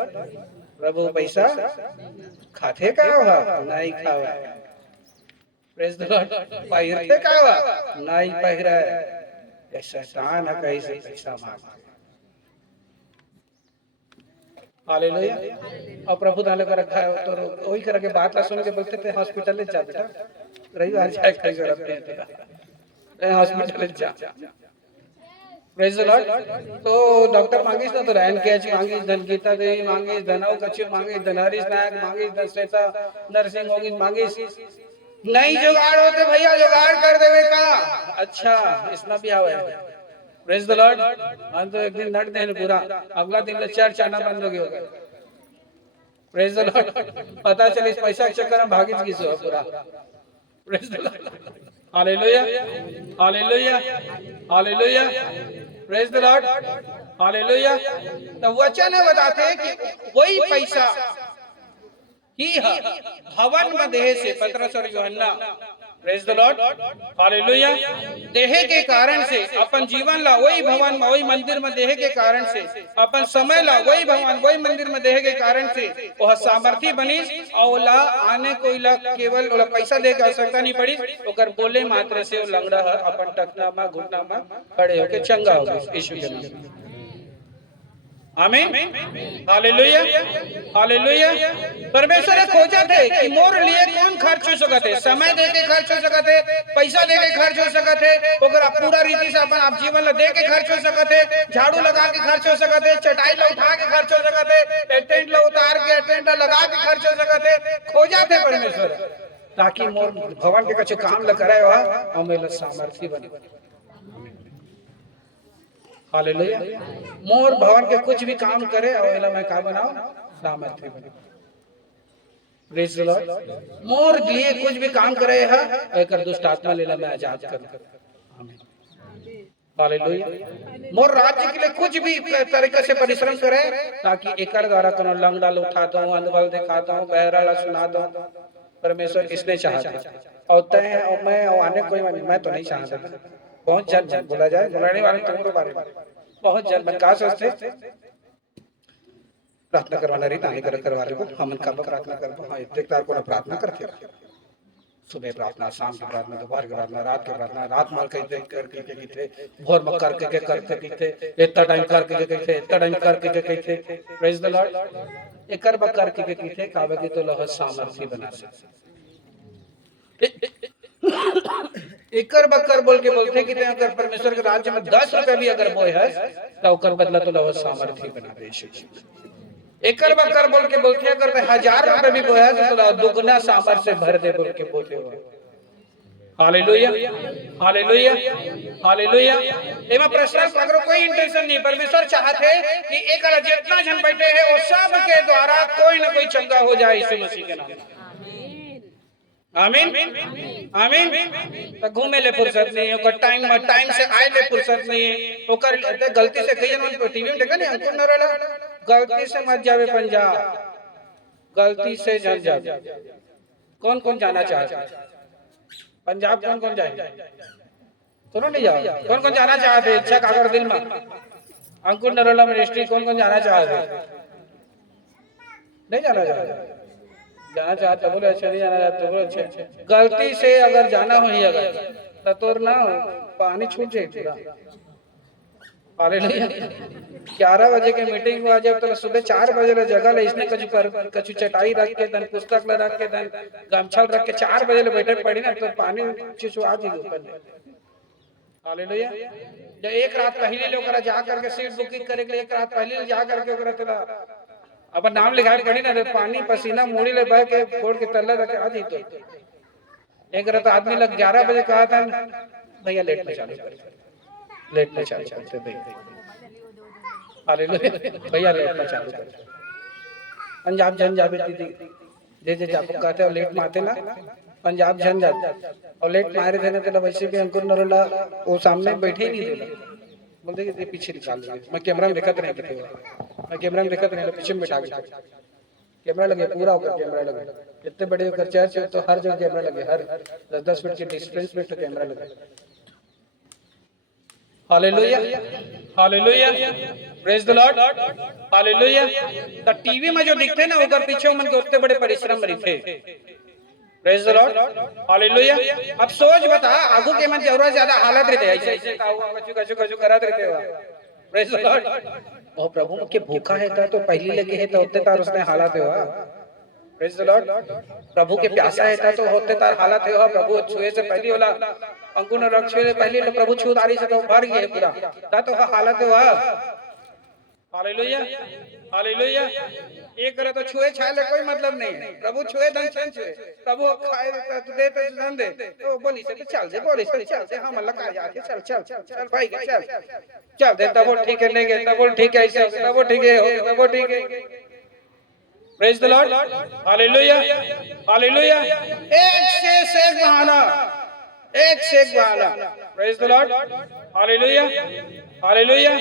प्रभु पैसा खाते का हुआ नहीं खावा, प्रेज द लॉर्ड। पहिरते का हुआ नहीं पहिरा, ये शैतान है कहीं से पैसा मांगता। हालेलुया। और प्रभु ताले का रखा है तो वही करके बात ला सुन के बोलते थे हॉस्पिटल ले जा बेटा, रविवार जाए कहीं जरूरत नहीं तेरा, हॉस्पिटल ले जा। Praise the lord. तो डॉक्टर मांगिस ना तो रैन कैच मांगिस, धनगीता देवी मांगिस, धनाव कच्चे मांगिस, धनहरीश नायक मांगिस, धनश्वेता नरसिंह होगी मांगिस, नहीं जुगाड़ होते भैया जुगाड़ कर देवे का। अच्छा, इसमें भी आवे। Praise the Lord. हम तो एक दिन नट देने पूरा, अगला दिन ले चर्च आना बंद हो गया। Praise the Lord. पता चले इस पैसा के चक्कर में भागित किस हो पूरा। Praise the Lord, hallelujah, hallelujah, hallelujah. Praise the Lord, hallelujah. तो वचन बताते हैं कि वही पैसा ही है भवन में देह से, पतरस और यूहन्ना। Praise the Lord, hallelujah. देह के कारण से अपन जीवन ला वही भवन में वही मंदिर में देह के कारण से, अपन समय ला वही भवन वही मंदिर में देह के कारण से वह सामर्थी बनी, और ला आने कोई ला केवल ओला पैसा दे के आवश्यकता नहीं पड़ी, ओकर बोले मात्र से वो लंगड़ा है अपन टकना में घुटना में खड़े होके चंगा हो गए यीशु के नाम में। आमीन, हालेलुया, हालेलुया। परमेश्वर खोजा थे कि मोर लिए कौन खर्च हो सकते, समय दे के खर्च हो सकते, पैसा दे के खर्च हो सकते, ओकरा पूरा रीति से अपन आप जीवन ला दे के खर्च हो सकते, झाड़ू लगा के खर्च हो सकते, चटाई ला उठा के खर्च हो सकते, टेंट ला उतार के टेंट लगा के खर्च हो सकते। खोजा थे परमेश्वर ताकि मोर भवन के कुछ काम ला करे और मेरा सामर्थी बने। हालेलुया। मोर भवन के कुछ भी काम करे और मैं का बनाओ सामर्थ्य बने। Praise the Lord. मोर लिए कुछ भी काम करे है एकर दुष्ट आत्मा लेला मैं आजाद कर। आमीन, हालेलुया। मोर राज्य के लिए कुछ भी तरीके से परिश्रम करे ताकि एकर द्वारा कोनो लंगड़ा उठा दो, अंधबल दिखा दो, बहरा सुना दो। परमेश्वर इसने चाहा था और तय और मैं और आने कोई मैं तो नहीं चाहता। बहुत जन बोला जाए, बुलाने वाले तुम्हारे बारे में बहुत जन मन का सोचते प्रार्थना करवाना रही ताने करवा रहे को हम कब प्रार्थना करबो। हां इतने तार को प्रार्थना करते सुबह प्रार्थना, शाम की प्रार्थना, दोपहर की प्रार्थना, रात की प्रार्थना, रात मार के करके कीथे, भोर में करके करते कीथे, इतना टाइम करके कीथे, इतना टाइम करके कीथे। Praise the lord. एकर बकर के कीथे कावे की तो लह सामर्थ्य बना से एकर बकर बोल के बोलते कि अगर परमेश्वर के राज्य में 10 रुपए भी अगर बोए है तो ओकर बदला तो लह सामर्थ्य बना दे। एकर बकर बोल के बोलते अगर 1000 रुपए भी बोया तो दुगना सामर्थ्य से भर दे बोल के बोलते हो। Hallelujah, hallelujah, hallelujah. एमा प्रश्न अगर कोई इंटेंशन नहीं, परमेश्वर चाहते कि एक जितना जन बैठे हैं वो सब के द्वारा कोई ना कोई चंगा हो जाए यीशु मसीह के नाम। आमीन, आमीन। तो घूमे ले फुर्सत नहीं, ओकर टाइम से आए ले फुर्सत नहीं, ओकर गलती से कई जन टीवी में देखा नहीं अंकुर नरेला गलती से मत जावे पंजाब, गलती से जन जावे। कौन कौन जाना चाहता है पंजाब? कौन कौन जाए? सुनो नहीं जाओ। कौन कौन जाना चाहते? इच्छा कागर दिल में अंकुर नरोला मिनिस्ट्री कौन कौन जाना चाहते? नहीं जाना चाहते? जाना चाहते बोले अच्छा, नहीं जाना चाहते बोले अच्छा। गलती से अगर जाना हो ही अगर तो ना पानी छूट जाए पूरा। हालेलुया। 11 बजे के मीटिंग हुआ जब तो सुबह 4 बजे जगह ले इसने कछु चटाई रख के दन पुस्तक ले रख के दन गमछा रख के 4 बजे ले बैठे पड़ी ना तो पानी चिचुआ जी ऊपर। हालेलुया। जो एक रात पहले लोग करा जा करके सीट बुकिंग करे के एक रात पहले जा करके ओकरा तेरा अब नाम लिखाए पड़ी ना पानी पसीना मुड़ी ले बह के फोड़ के तल्ला रख के आ जी। तो एक रात आदमी लग 11 बजे कहा था भैया लेट में चालू कर, लेट में चालू करते भैया। हालेलुया। भैया लेट में चालू कर। पंजाब जन जावे दीदी जे जे जाप कहते और लेट मारते ना पंजाब जन जाते और लेट मारे थे ना तेरा वैसे भी अंकुर नरोला वो सामने बैठे ही नहीं देला बोलते कि पीछे निकाल दे। मैं कैमरा में देखत नहीं थे, मैं कैमरा में देखत नहीं पीछे में बैठा के कैमरा लगे पूरा होकर कैमरा लगे इतने बड़े होकर चर्च तो हर जगह कैमरा लगे, हर 10-10 फीट के डिस्टेंस पे तो कैमरा लगे। Hallelujah, hallelujah. Praise the Lord, hallelujah. तो टीवी में जो दिखते ना ऊपर पीछे मन के उतने बड़े परिश्रम रखे। Praise the Lord, hallelujah. अब सोच बता आगू के मन जरूरत ज्यादा हालत रहते ऐसे ऐसे कछु कछु करत रहते हो। Praise the lord. ओ प्रभु के भूखा है तो पहली लगे है तो उतने तार उसने हालत है। Praise the Lord. प्रभु के प्यासा है तो होते तार हालत है। प्रभु छुए से पहली वाला अंकुर न रक्षे से पहले प्रभु छुदारी से तो भर गए पूरा तो हालत है। Hallelujah, hallelujah. ये करे तो छुए छाले कोई मतलब नहीं है। प्रभु छुए धन छन छुए, प्रभु खाए तो दे तो धन दे तो बोली से चल दे, बोली से चल दे। हम अल्लाह का जाके चल चल चल चल भाई चल चल दे तब ठीक है, नहीं गए तब ठीक है, ऐसे तब ठीक है, हो तब ठीक है। Praise the Lord, hallelujah, hallelujah. एक से एक बहाना, एक से एक बहाना। Praise the Lord, hallelujah, hallelujah.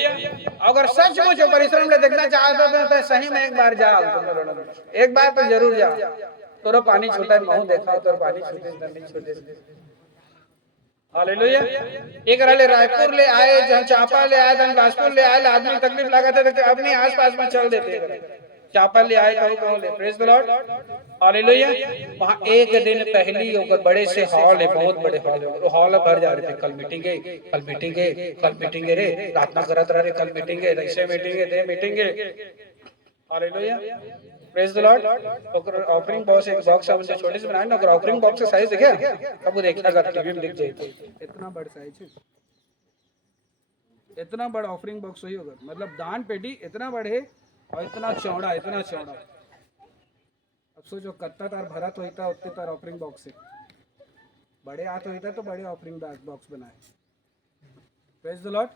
अगर सचमुच परिश्रम ले देखना चाहते तो सही में एक बार जाओ, एक बार तो जरूर जाओ। तोरो पानी छूटा महू देखा तो पानी छूटे नहीं छूटे। हालेलुया। एक रले रायपुर ले आए, जहां चापा ले आए, जहां बिलासपुर ले आए, आदमी तकलीफ लगा था तो अपने आसपास में चल देते। चापा ले आए कहूं ले। Praise the Lord, hallelujah. वहां एक दिन पहली होकर बड़े से हॉल है, बहुत बड़े हॉल है, वो हॉल भर जा रहे थे। कल मीटिंग है, कल मीटिंग है, कल मीटिंग है रे, प्रार्थना करत रहे कल मीटिंग है, ऐसे मीटिंग है, दे मीटिंग है। Hallelujah, praise the Lord. ओकर ऑफरिंग बॉक्स एक बॉक्स हमसे छोटे से बनाए ना, ओकर ऑफरिंग बॉक्स का साइज देखे कब वो देखा कर टीवी में दिख जाए इतना बड़ा साइज है, इतना बड़ा ऑफरिंग बॉक्स सही होगा। मतलब दान पेटी इतना बड़े और इतना चौड़ा, इतना चौड़ा। अब सोचो कत्ता तार भरा तो होता उतने तार ऑफरिंग बॉक्स से बड़े हाथ होता तो बड़े ऑफरिंग बॉक्स बनाए। Praise the Lord.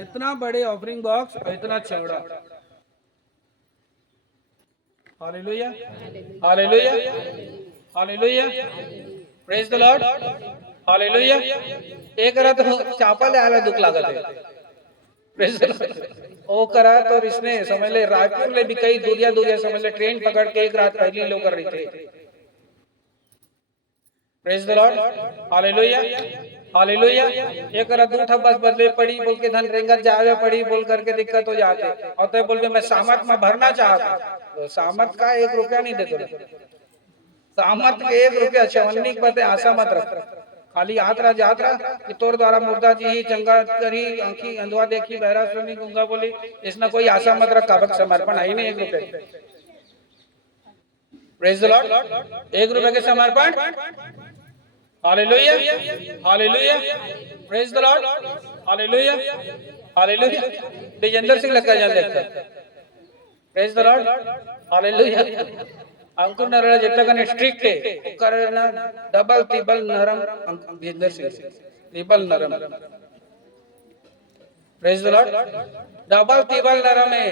इतना बड़े ऑफरिंग बॉक्स और इतना चौड़ा। Hallelujah, hallelujah, hallelujah, praise the Lord, hallelujah. एक करा तो चापा ले आला दुख लागत है, प्रेज द लॉर्ड। ओ करा तो इसने समझ ले रायपुर ले भी कई दूरिया दूरिया समझ ले ट्रेन पकड़ के एक रात पहले लोग कर रहे थे। Praise the Lord, hallelujah, hallelujah. एक करा दू ठा बस बदले पड़ी बोल के धन रेंगत जावे पड़ी बोल करके दिक्कत हो जाते, और तो बोल के मैं सामत में भरना चाहता, तो सामत का 1 रुपया नहीं देते, सामत के 1 रुपया चवन्नी के बदले आशा मत रख, खाली यात्रा यात्रा कि तोर द्वारा मुर्दा जी ही चंगा करी आंखी अंधवा देखी बहरा सुनी गूंगा बोली, इसना कोई आशा मत रख, काबक समर्पण आई नहीं 1 रुपये। प्रेज द लॉर्ड, 1 रुपये के समर्पण, hallelujah, hallelujah, praise the Lord, hallelujah, hallelujah. Vijender Singh लगा जान देखता, praise the Lord, hallelujah. Ankur नरला जितना कने स्ट्रिक्ट है करना डबल ट्रिपल नरम विजेंद्र सिंह ट्रिपल नरम, praise the Lord, double triple नरम है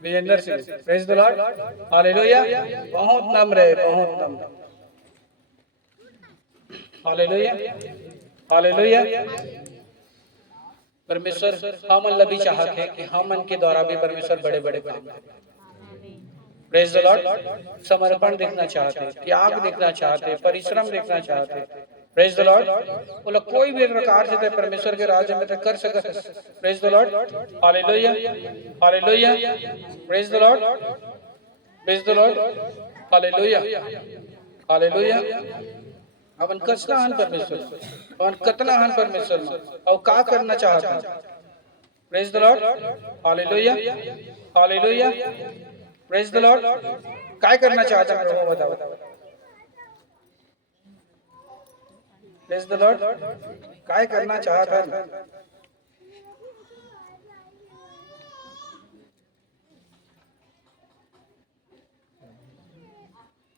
Vijender Singh, praise the Lord, hallelujah. बहुत नम्र है, बहुत नम्र, हालेलुया, हालेलुया। परमेश्वर हम लभी चाहते हैं कि हम मन के द्वारा भी परमेश्वर बड़े बड़े काम करें। प्रेज द लॉर्ड, समर्पण देखना चाहते, त्याग देखना चाहते, परिश्रम देखना चाहते। प्रेज द लॉर्ड, बोला कोई भी प्रकार से परमेश्वर के राज्य में कर सकते। Praise the Lord, hallelujah, hallelujah, praise the lord, praise the Lord, hallelujah, hallelujah. अपन कसना हन परमेश्वर, अपन कतना हन परमेश्वर में और का करना चाहता। Praise the Lord, hallelujah, hallelujah, praise the Lord. काय करना चाहता प्रभु बताओ, प्रेज द लॉर्ड, काय करना चाहता।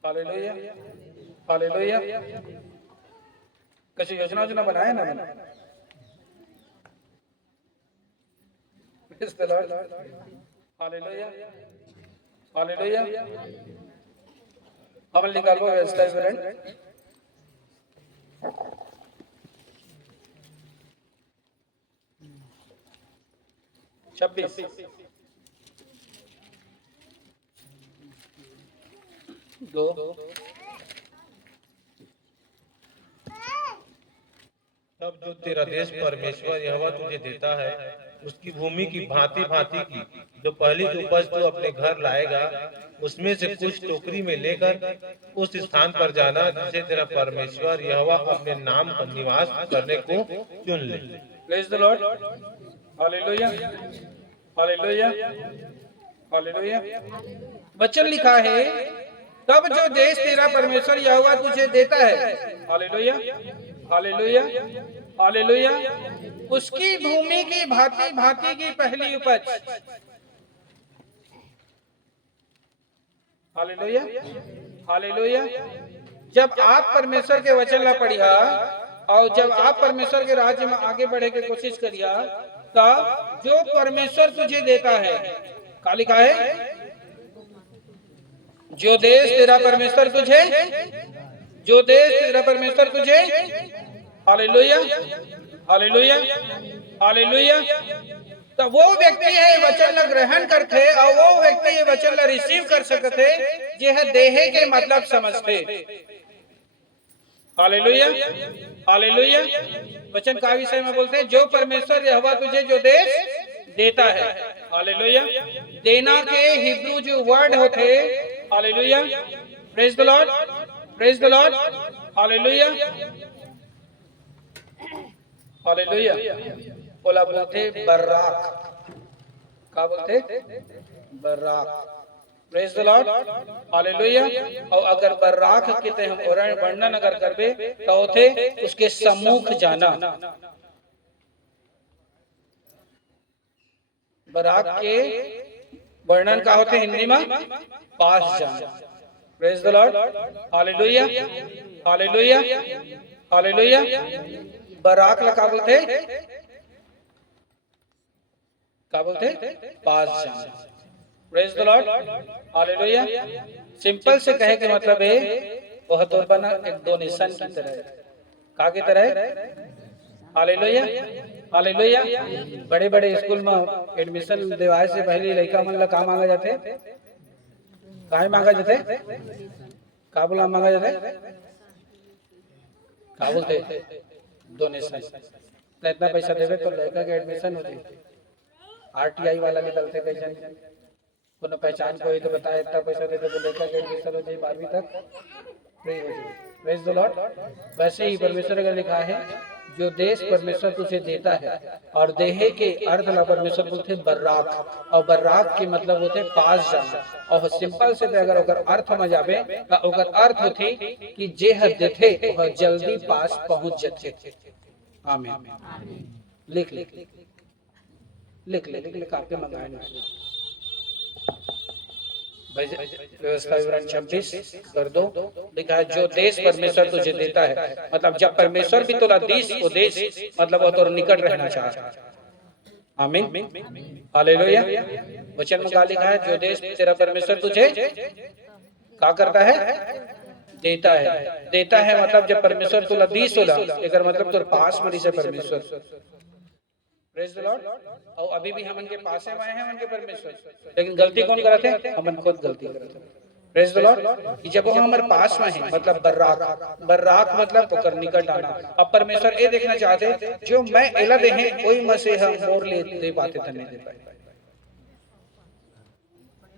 Hallelujah, hallelujah. कैसी योजना योजना बनाए ना मैंने, praise the Lord, hallelujah, hallelujah. हम निकालो व्यवस्था विवरण 26 2 तब जो तेरा देश परमेश्वर यहोवा तुझे देता है उसकी भूमि की भांति भांति की जो पहली उपज तू अपने घर लाएगा उसमें से कुछ टोकरी में लेकर उस स्थान पर जाना जिसे तेरा परमेश्वर यहोवा अपने नाम पर निवास करने को चुन ले। Praise the Lord, hallelujah, hallelujah, hallelujah. वचन लिखा है तब जो देश तेरा परमेश्वर यहोवा तुझे देता है, हालेलुया, हालेलुया, हालेलुया, उसकी भूमि की भांति भांति की पहली उपज, हालेलुया, हालेलुया। जब आप परमेश्वर के वचन ला पढ़िया और जब आप परमेश्वर के राज्य में आगे बढ़े की कोशिश करिया तब जो परमेश्वर तुझे देता है, का लिखा है, जो देश तेरा परमेश्वर तुझे, जो देश तेरा परमेश्वर तुझे, हालेलुया, हालेलुया, हालेलुया। तो वो व्यक्ति है वचन ला ग्रहण करते और वो व्यक्ति है वचन ला रिसीव कर सकते जे है देहे के मतलब समझते। Hallelujah, hallelujah. वचन का विषय में बोलते हैं जो परमेश्वर यहोवा तुझे जो देश देता है, हालेलुया। देना के हिब्रू जो वर्ड होते, hallelujah, praise the lord, praise the Lord, hallelujah, hallelujah. बोला बोलते बर्राक, क्या बोलते, बर्राक, प्रेज द लॉर्ड, हालेलुया। और अगर बर्राक के हम वर्णन अगर करबे तो होते उसके सम्मुख जाना, बर्राक के वर्णन का होते हिंदी में पास जाना। Praise the Lord, hallelujah, hallelujah, hallelujah. बर्राक ला क्या बोलते, क्या बोलते, पास जाना। Praise the Lord, hallelujah. Simple से कहे के मतलब है वह तो बना एक डोनेशन की तरह है, का की तरह है, हालेलुया, हालेलुया। बड़े बड़े स्कूल में एडमिशन देवाए से पहले लड़का मन ला का मांगा जाते, काहे मांगा जाते, का बोला मांगा जाते, का बोलते, डोनेशन। तो इतना पैसा देवे तो लड़का के एडमिशन हो जाए। आरटीआई वाला निकलते कैसे, कोनो पहचान कोई तो बताए इतना पैसा दे दो तो लड़का के एडमिशन हो जाए 12वीं तक फ्री हो जाए। Praise the Lord. वैसे ही परमेश्वर का लिखा है जो देश परमेश्वर तुझे देता है, और देहे के अर्थ ला परमेश्वर बोलते बर्राक, और बर्राक के मतलब होते पास जाना। और सिंपल से अगर ओकर अर्थ में जाबे तो ओकर अर्थ होती कि जे हद देथे वह जल्दी पास पहुंच जाते। आमीन। लिख लिख लिख ले लिख ले कापी मंगाए नहीं। व्यवस्था विवरण 26 कर दो, लिखा है जो देश परमेश्वर तुझे देता है, मतलब जब परमेश्वर भी तोला देश वो देश मतलब वो तो निकट रहना चाहता है। आमीन, हालेलुया। वचन में क्या लिखा है, जो देश तेरा परमेश्वर तुझे क्या करता है, देता है। देता है मतलब जब परमेश्वर तुला दीस होला, एकर मतलब तोर पास में से परमेश्वर। Praise the lord. और अभी भी हम उनके पास में आए हैं उनके परमेश्वर, लेकिन गलती कौन करते हैं, हम खुद गलती करते हैं। Praise the Lord. कि जब वो हमारे पास में है मतलब बर्राक, बर्राक मतलब ओकर निकट आना। अब परमेश्वर ये देखना चाहते जो मैं एला दे हैं कोई मसे हम मोर ले दे पाते थे नहीं दे पाए।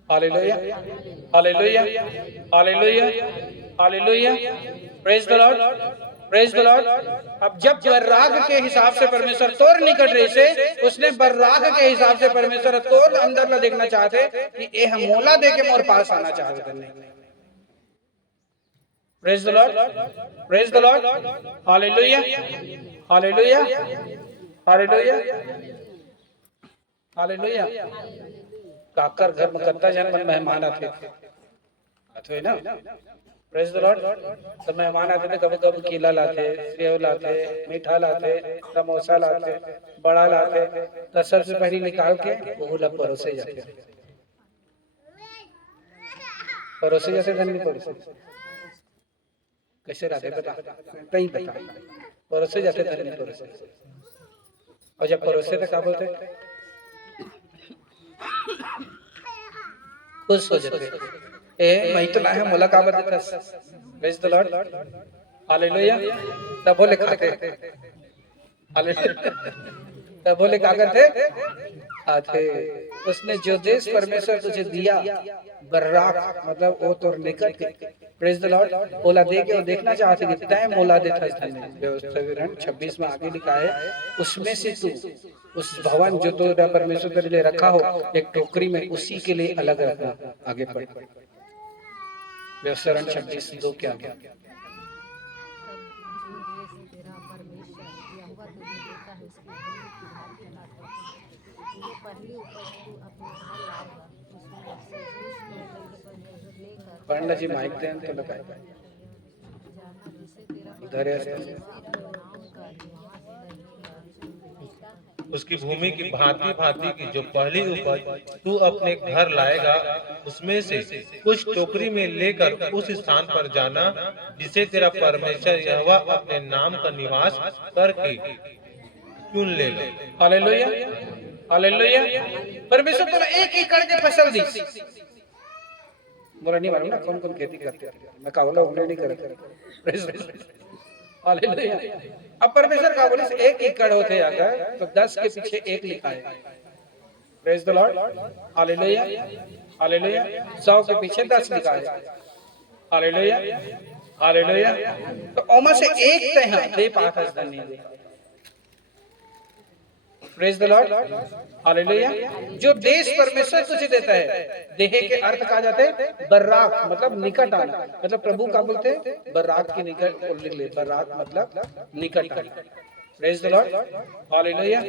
Hallelujah, hallelujah, hallelujah, hallelujah. Praise the lord, praise the Lord. अब जब बर्राक के हिसाब से परमेश्वर तोर निकट रहे से, उसने बर्राक के हिसाब से परमेश्वर तोर अंदर ला देखना चाहते कि ये हम मोला दे के मोर पास आना चाहते थे नहीं। Praise the lord, praise the Lord, hallelujah, hallelujah, hallelujah, hallelujah. काकर घर में कत्ता जन मन मेहमान आते थे ना। Praise the lord. तो मेहमान आते थे, कभी कभी केला लाते, सेव लाते, मीठा लाते, समोसा लाते, बड़ा लाते, तो सबसे पहले निकाल के वो ला परोसे जाते, परोसे जाते धन्य परोसे कैसे रहते बता, कहीं बता, परोसे जाते धन्य परोसे। और जब परोसे तो क्या बोलते, खुश हो जाते, ए मैं तो लाया मोला का बता। Praise the Lord, hallelujah. तब बोले खाते, हालेलुया। तब बोले क्या करते, खाते। उसने जो देश परमेश्वर तुझे दिया बर्राक मतलब वो तो निकट है। Praise the Lord. मोला दे के वो देखना चाहते कि तय मोला देता है। व्यवस्था विवरण 26 में आगे लिखा है, उसमें से तू उस भवन जो तो परमेश्वर तेरे लिए रखा हो एक टोकरी में, उसी के लिए अलग रखना। आगे पढ़, व्यवस्था विवरण 26:2 क्या गया। पढ़ना जी माइक दें तो लगाए इधर उसकी भूमि की भांति भांति की जो पहली उपज तू अपने घर लाएगा, उसमें से कुछ टोकरी में लेकर उस स्थान पर जाना जिसे तेरा परमेश्वर यहोवा अपने नाम का निवास करके चुन लेगा। Hallelujah, hallelujah. परमेश्वर तो 1 एकड़ के फसल दी। बोला नहीं मालूम ना कौन कौन खेती करते हैं, मैं कहा बोला उन्हें नहीं करते। हालेलुया। अब परमेश्वर का बोले 1 एकड़ होते अगर तो 10 के पीछे 1 लिखा है। Praise the Lord, hallelujah, hallelujah. 100 के पीछे 10 लिखा है। Hallelujah, hallelujah. तो ओमा से 1 तय दे पाता नहीं दे। Praise the Lord, hallelujah. जो देश परमेश्वर तुझे देता है, देहे के अर्थ कहा जाते हैं बर्राक मतलब निकट आना। मतलब प्रभु का बोलते हैं बर्राक के निकट, लिख ले बर्राक मतलब निकट आना। Praise the Lord, hallelujah,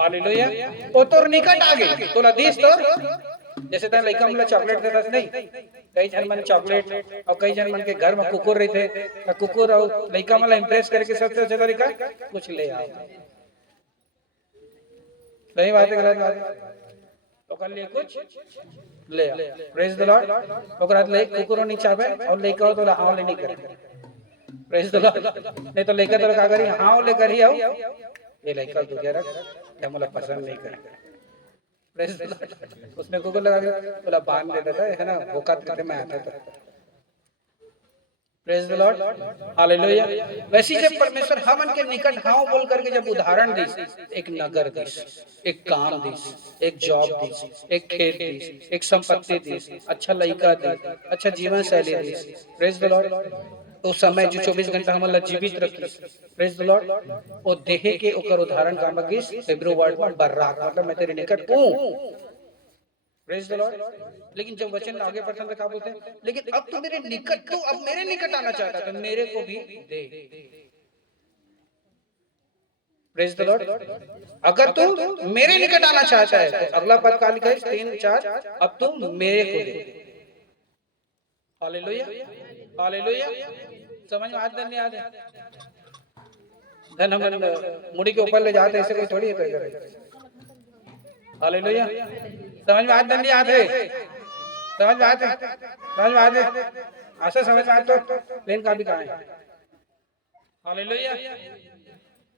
hallelujah. ओ तोर निकट आ गई तोला देश तोर, जैसे तने लइका मन चॉकलेट देता नहीं, कई जन मन चॉकलेट और कई जन मन के घर में कुकुर रहते, तो कुकुर और लइका मन इंप्रेस करके सबसे अच्छा तरीका कुछ ले आओ। सही बात है, गलत बात है, तो कर लिए कुछ ले प्रेज द लॉर्ड ओकरा ले कुकुरो नहीं चाहे और लेके आओ तो हां ले नहीं करे प्रेज द लॉर्ड नहीं तो लेके तो का करी हां ले करी आओ ये लड़का तो कह रहा है मुझे पसंद नहीं करे प्रेज द लॉर्ड उसने कुकुर लगा के बोला बांध देता था है ना भूखा थे मैं आता था प्रेज द लॉर्ड हालेलुया। वैसे जब परमेश्वर हमन के निकट हां बोल करके जब उदाहरण दी एक नगर दी एक काम दी एक जॉब दी एक खेत दी एक संपत्ति दी अच्छा लड़का दी अच्छा जीवन शैली दी प्रेज द लॉर्ड तो समय जो 24 घंटा हमला जीवित रखी प्रेज द लॉर्ड वो देहे के ओकर उदाहरण का मगिस हिब्रू वर्ड में बर्राक मतलब मैं तेरे निकट हूं प्रेज द लॉर्ड। लेकिन जब वचन आगे पढ़ते हैं तो क्या बोलते हैं लेकिन अब तो मेरे निकट तो अब मेरे निकट आना चाहता है तो मेरे को भी दे प्रेज द लॉर्ड। अगर तू मेरे निकट आना चाहता है तो अगला पद का लिखा है 3-4 अब तुम मेरे को दे हालेलुया हालेलुया समझ में आता नहीं आता धन हम मुड़ी के ऊपर ले जाते ऐसे कोई थोड़ी है हालेलुया समझ में आता नहीं आते समझ में आते समझ में आते ऐसा समझ में आता तो प्लेन का भी कहां है हालेलुया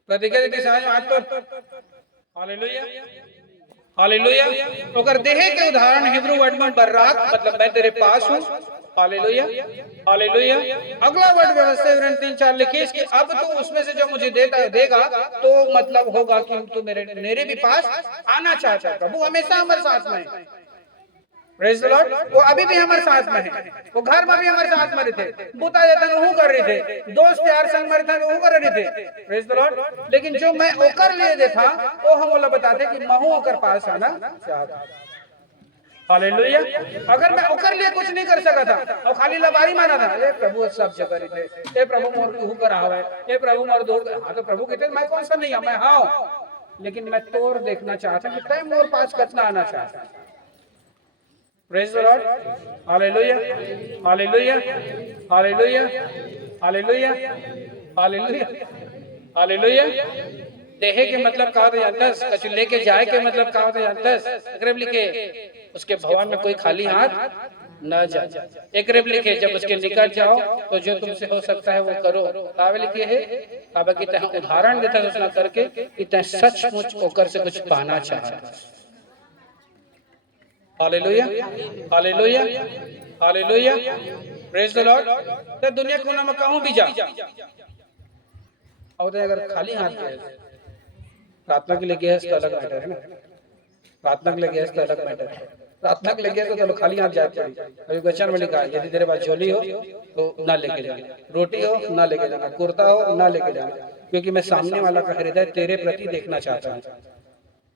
प्रतिज्ञा की समझ में आता तो हालेलुया हालेलुया तो अगर देहे के उदाहरण हिब्रू वर्ड में बर्राक मतलब मैं तेरे पास हूं हालेलुया हालेलुया। अगला वर्ड व्यवस्था 3-4 लिखिए कि अब तो उसमें से जो मुझे देगा तो मतलब होगा कि तू मेरे भी पास आना चाहता है प्रभु हमेशा हमारे साथ में है प्रेज द लॉर्ड वो अभी भी हमारे साथ में है वो घर में भी हमारे साथ में रहते बुता जाता है वो कर रहे थे दोस्त यार संग में था वो कर रहे थे प्रेज द लॉर्ड। लेकिन जो मैं ओकर लिए देखा वो हम बोला बताते कि महू ओकर पास आना चाहता हालेलुया। अगर मैं ओकर लिए कुछ नहीं कर सका था और खाली लबारी माना था ये प्रभु सब जगह रहते ये प्रभु मोर तू कर रहा है ये प्रभु मोर दो हां तो प्रभु कहते मैं कौन सा नहीं मैं हां लेकिन मैं तोर देखना चाहता कि तय मोर पास कितना आना चाहता praise the Lord hallelujah hallelujah hallelujah hallelujah hallelujah hallelujah. देहे के मतलब का होता जानता है कुछ लेके जाए के मतलब का होता जानता है एक रेब लिखे उसके भवन में कोई खाली हाथ न जाए एक रेब लिखे जब उसके निकट जाओ तो जो तुमसे हो सकता है वो करो कावे लिखे है काबा की तरह उदाहरण देता घोषणा करके कि तय सचमुच होकर से कुछ पाना चाहता hallelujah hallelujah hallelujah praise the lord. तो दुनिया कोना में कहूं भी जा और अगर खाली हाथ है प्रार्थना के लिए गया है तो अलग मैटर है ना प्रार्थना के लिए गया है तो अलग मैटर है प्रार्थना के लिए गया तो चलो खाली हाथ जाते अभी वचन में लिखा है यदि तेरे पास झोली हो तो ना लेके जाना रोटी हो ना लेके जाना कुर्ता हो ना लेके जाना क्योंकि मैं सामने वाला का हृदय तेरे प्रति देखना चाहता हूं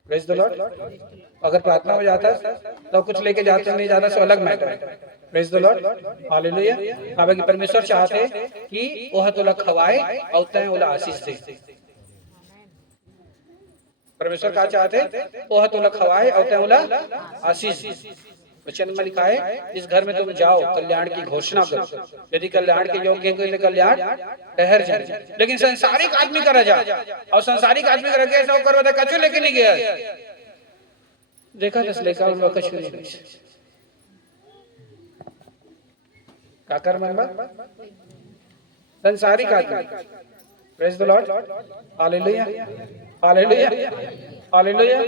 प्रेज द लॉर्ड। अगर प्रार्थना में जाता है तो कुछ लेके जाते नहीं जाता सो अलग मैटर है प्रेज द लॉर्ड हालेलुया। हालांकि परमेश्वर चाहते कि वह तुला खवाए और तय उला आशीष दे परमेश्वर का चाहते वह तुला खवाए और तय उला आशीष वचन में लिखा है इस घर में तुम जाओ कल्याण की घोषणा करो यदि कल्याण के योग्य के कल्याण ठहर जाए लेकिन संसारिक आदमी करा जा और संसारिक आदमी करा गया ऐसा करो कछु लेके नहीं गया देखा दस लेका उनका कछु नहीं काकर मन संसारिक आदमी praise the Lord hallelujah hallelujah hallelujah.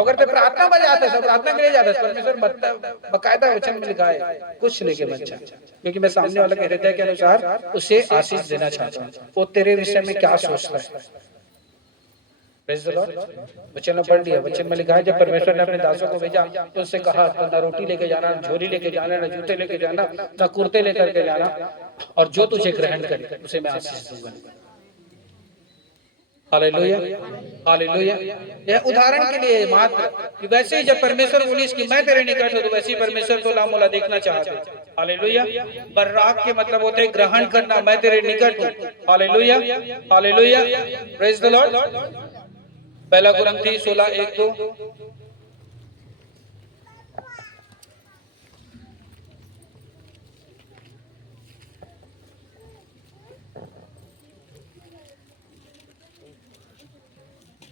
अगर ते प्रार्थना में जाता है सब प्रार्थना के लिए जाता है परमेश्वर बकायदा वचन में लिखा है कुछ लेके मत जा क्योंकि मैं सामने वाले के हृदय के अनुसार उसे आशीष देना चाहता हूं वो तेरे विषय में क्या सोचता है प्रेज द लॉर्ड। वचन में पढ़ लिया वचन में लिखा है जब परमेश्वर ने अपने दासों को भेजा तो उससे कहा ना रोटी लेके जाना ना झोली लेके जाना ना जूते लेके जाना ना कुर्ते लेकर के जाना और जो तुझे ग्रहण करे उसे मैं आशीष दूंगा हालेलुया हालेलुया। यह उदाहरण के लिए मात्र कि वैसे ही जब परमेश्वर बोली कि मैं तेरे निकट हूं तो वैसे ही परमेश्वर को लामोला देखना चाहते हालेलुया। बर्राक के मतलब होते हैं ग्रहण करना मैं तेरे निकट हूं hallelujah hallelujah praise the Lord. पहला कुरिन्थी 16:1-2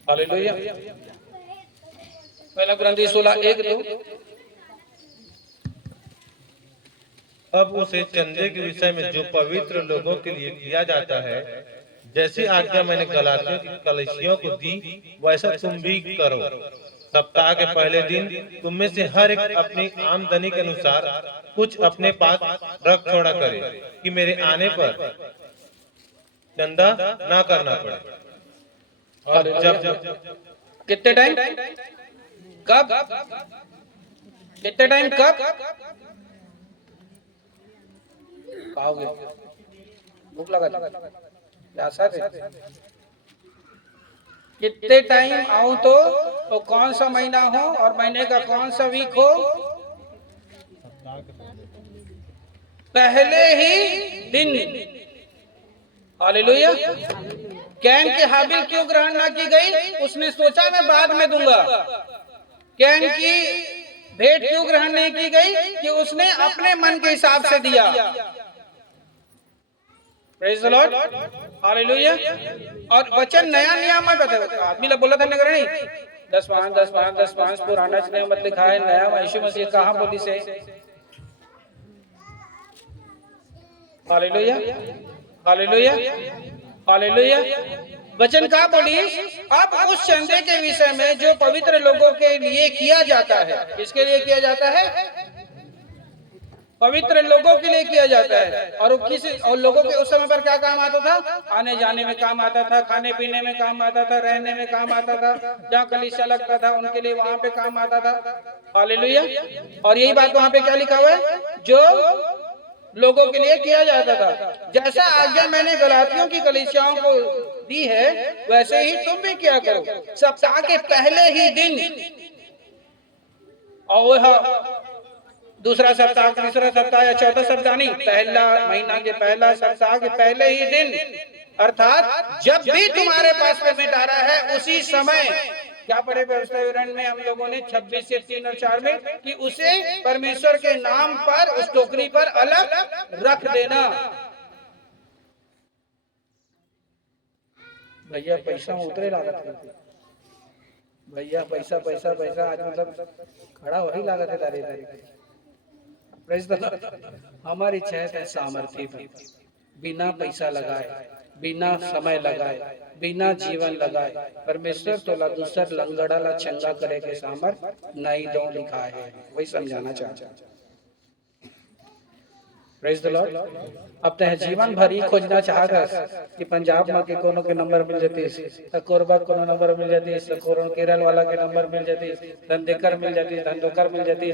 हालेलुया। पहला कुरिन्थी 16:1-2 अब उसे चंदे के विषय में जो पवित्र लोगों के लिए किया जाता है, जैसी आज्ञा मैंने गलातियों की कलीसियों को दी, वैसा तुम भी करो। सप्ताह के पहले दिन तुम में से हर एक अपनी आमदनी के अनुसार कुछ अपने पास रख छोड़ा करे, कि मेरे आने पर चंदा ना करना पड़े। और जब कितने टाइम, कब, कितने टाइम, कब खाओगे? भूख लगा प्यासा थे? कितने टाइम आऊं तो कौन सा महीना हो और महीने का कौन सा वीक हो, पहले ही दिन। हालेलुया। कैन की हाबिल क्यों ग्रहण ना की गई? उसने सोचा मैं बाद में दूंगा। कैन की भेंट क्यों ग्रहण नहीं की गई? कि उसने अपने मन के हिसाब से दिया। Praise the Lord, hallelujah. और वचन नया नियम में बताया, आदमी लोग बोला था नगर नहीं, 10 5 10 5 10 5 पुराना नियम मत लिखा है, नया यीशु मसीह कहाँ बोली से? Hallelujah, hallelujah, hallelujah. वचन का बोली अब उस चंदे के विषय में जो पवित्र लोगों के लिए किया जाता है। किसके लिए किया जाता है? पवित्र लोगों के लिए किया जाता है। और किसी और लोगों के उस समय पर क्या काम आता था? आने जाने में काम आता था, खाने पीने में काम आता था, रहने में काम आता था, जहाँ कलीसिया लगता था उनके लिए वहां पे काम आता था। हालेलुया। और यही बात वहां पे क्या लिखा हुआ है? जो लोगों के लिए किया जाता था। जैसा आज्ञा मैंने गलातियों की कलीसियाओं को दी है, वैसे ही तुम भी क्या करो। सप्ताह के पहले ही दिन, और दूसरा सप्ताह, तीसरा सप्ताह या चौथा सप्ताह नहीं, पहला महीना के पहला सप्ताह के पहले ही दिन, अर्थात जब भी तुम्हारे पास पेमेंट आ रहा है उसी समय क्या पढ़े व्यवस्था विवरण में हम लोगों ने 26 से 3 और 4 में, कि उसे परमेश्वर के नाम पर उस टोकरी पर अलग रख देना। भैया पैसा उतरे लागत, भैया पैसा पैसा पैसा, आज मतलब खड़ा वही लागत है तारी तारी। हमारी इच्छा है सामर्थ्य, बिना पैसा लगाए, बिना समय लगाए, बिना जीवन लगाए परमेश्वर तोला दूसर लंगड़ाला चंगा करे के सामर्थ नहीं दो लिखा है। वही समझाना चाहता हूं। Praise the Lord. अब तह जीवन भर ही खोजना चाहता कि पंजाब में के कोनो के नंबर मिल जाती, कोरबा कोनो नंबर मिल जाती, केरल वाला के नंबर मिल जाती, धंधेकर मिल जाती, धंधोकर मिल जाती,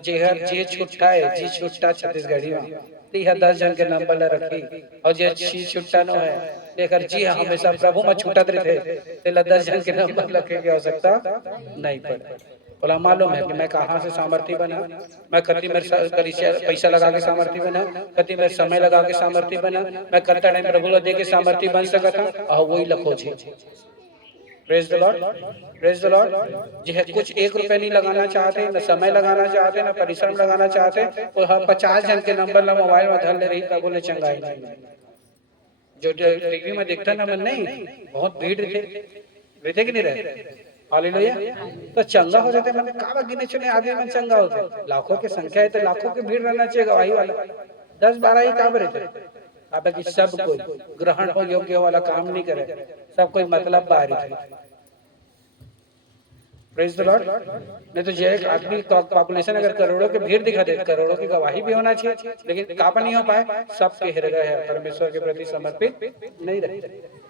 जेहर जे छुट्टा है जी छुट्टा छत्तीसगढ़ी में तीह 10 जन के नंबर ला रखी, और जे छी छुट्टा नो है देखकर जी हमेशा प्रभु में छूटत रहते, तेला 10 जन के नंबर रखे की आवश्यकता नहीं पड़े। बोला मालूम है कि मैं कहाँ से सामर्थ्य बना, मैं कति मेरे कलीसिया पैसा लगा के सामर्थ्य बना, कति मेरे समय लगा के सामर्थ्य बना, मैं करता टाइम प्रभु दे के सामर्थ्य बन सका था, और वही लखो जी। Praise the lord, praise the lord. जी है कुछ 1 रुपए नहीं लगाना चाहते, न समय लगाना चाहते, न परिश्रम लगाना चाहते, और हर 50 जन के नंबर ला मोबाइल में धर ले रही तब बोले चंगाई नहीं। जो टीवी में दिखता ना मन नहीं, बहुत भीड़ रहते कि नहीं रहते। हालेलुया। तो चंगा हो जाते मन का गिने चुने आदमी मन चंगा होते, लाखों की संख्या है तो लाखों की भीड़ रहना चाहिए गवाही वाला, 10 12 ही काम रहते। अब कि सब कोई ग्रहण हो योग्य वाला काम नहीं करे, सब कोई मतलब बाहरी है। Praise the Lord. नहीं तो जो एक आदमी पॉपुलेशन अगर करोड़ों की भीड़ दिखा दे, करोड़ों की गवाही भी होना चाहिए, लेकिन कापा नहीं हो पाए, सबके हृदय है परमेश्वर के प्रति समर्पित नहीं रहते।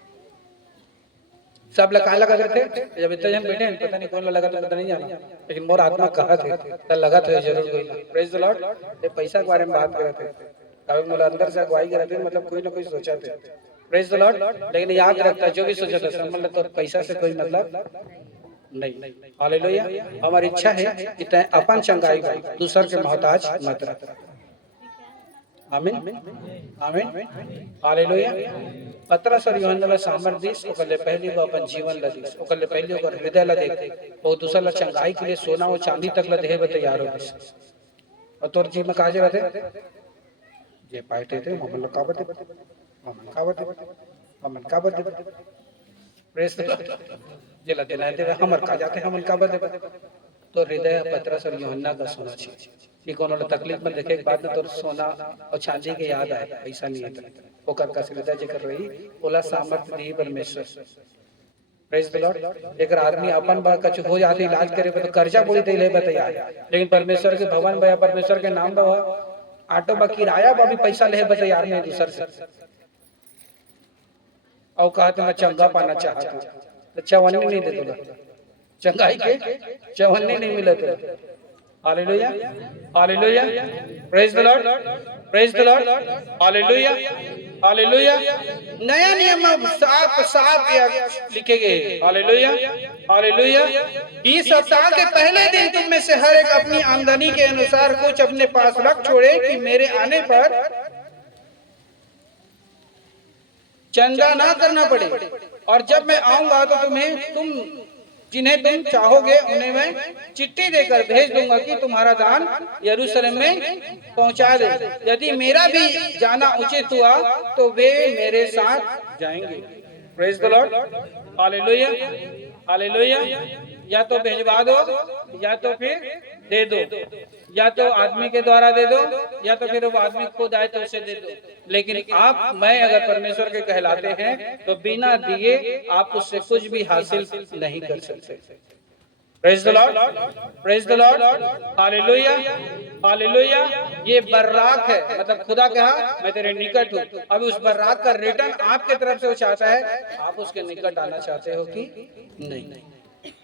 सब लगा लगा थे, जब इतने जन बैठे पता नहीं कौन लगा तो पता नहीं जाना, लेकिन मोर आत्मा कहा थे तो लगा थे जरूर कोई। Praise the Lord. ये पैसा के बारे में बात कर रहे थे, कभी मोला अंदर से अगुवाई कर रहे थे, मतलब कोई ना कोई सोचा थे। Praise the Lord. लेकिन याद रखता जो भी सोचा था मतलब तो पैसा से कोई मतलब नहीं। हालेलुया। हमारी इच्छा है कि तय अपन चंगाई दूसर के मोहताज मत रख। आमीन, आमीन, हालेलुया। पतरस और यूहन्ना ला सामर्थ दिस, ओकले पहली वो अपन जीवन ला दिस, ओकले पहली ओकर हृदय ला देख, और दूसरा ला चंगाई के लिए सोना और चांदी तक ला देहे तैयार हो दिस। और तोर जी में काजे रहते जे पाइते थे हमन ला काबत हमन काबत प्रेस जे ला देना दे हमर का जाते हमन काबत। तो हृदय पतरस और यूहन्ना का सोना चाहिए। कि कोनो तकलीफ में देखे के बाद तो सोना और चांदी के याद आए, पैसा नहीं है वो कर का सुविधा जे कर रही ओला सामर्थ्य दी परमेश्वर। Praise the Lord. एक आदमी अपन बा कछ हो जाते इलाज करे तो कर्जा बोली दे ले बताया, लेकिन परमेश्वर के भवन बा परमेश्वर के नाम बा ऑटो बा किराया बा भी पैसा ले बताया यार नहीं दूसर से और कहा तो मैं चंगा पाना चाहता हूं तो चवन्नी नहीं दे तोला, चंगाई के चवन्नी नहीं मिले तो। Hallelujah hallelujah praise the lord praise the Lord hallelujah hallelujah. नया नियम में साफ साफ लिखे गए हालेलुया हालेलुया। इस सप्ताह के पहले दिन तुम में से हर एक अपनी आमदनी के अनुसार कुछ अपने पास रख छोड़े कि मेरे आने पर चंदा ना करना पड़े, और जब मैं आऊंगा तो तुम जिन्हें तुम चाहोगे उन्हें मैं चिट्ठी देकर भेज दूंगा कि तुम्हारा दान यरूशलेम में पहुंचा दे। यदि मेरा भी जाना उचित हुआ तो वे मेरे साथ जाएंगे। Praise the Lord hallelujah hallelujah. या तो भेजवा दो या तो फिर दे दो, या तो आदमी के द्वारा दे दो या तो फिर वो आदमी खुद आए तो उसे दे दो, लेकिन आप मैं अगर परमेश्वर के कहलाते हैं तो बिना दिए आप उससे कुछ भी हासिल नहीं कर सकते। Praise the lord praise the Lord hallelujah hallelujah. ये बर्राक है, मतलब खुदा कहा मैं तेरे निकट हूँ। अब उस बर्राक का रिटर्न आपके तरफ से वो चाहता है, आप उसके निकट आना चाहते हो कि नहीं।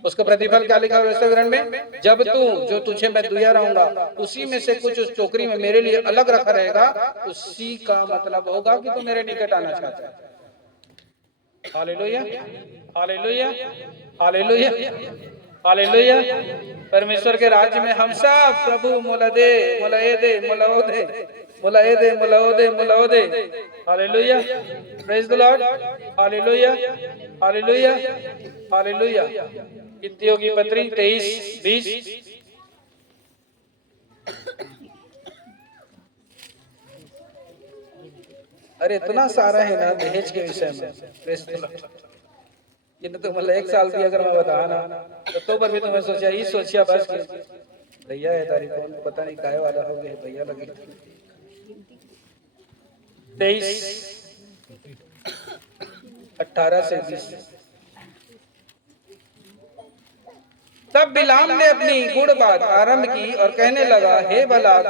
उसका प्रतिफल क्या लिखा है ग्रंथ में, जब तू जो तुझे मैं दिया रहूंगा उसी में से कुछ उस टोकरी में मेरे लिए अलग रखा रहेगा, उसी का मतलब होगा कि तू मेरे निकट आना चाहता है। Hallelujah hallelujah hallelujah hallelujah. परमेश्वर के राज्य में हम सब प्रभु मुलादे मुलाएदे मुलाओदे मुलाएदे मुलाओदे मुलाओदे। Hallelujah praise the Lord hallelujah hallelujah hallelujah. गिनतियों की पत्री 23:20। अरे इतना सारा है ना दहेज के विषय में। Praise the Lord. ये तो मतलब एक साल की अगर मैं बता ना तो पर भी तो मैं सोचा ही सोचिया बस भैया है तारी कौन पता नहीं काय वाला हो गया भैया लगे 23:18 से 20। तब बिलाम ने अपनी गुड़ बात आरंभ की और कहने लगा, हे बलाक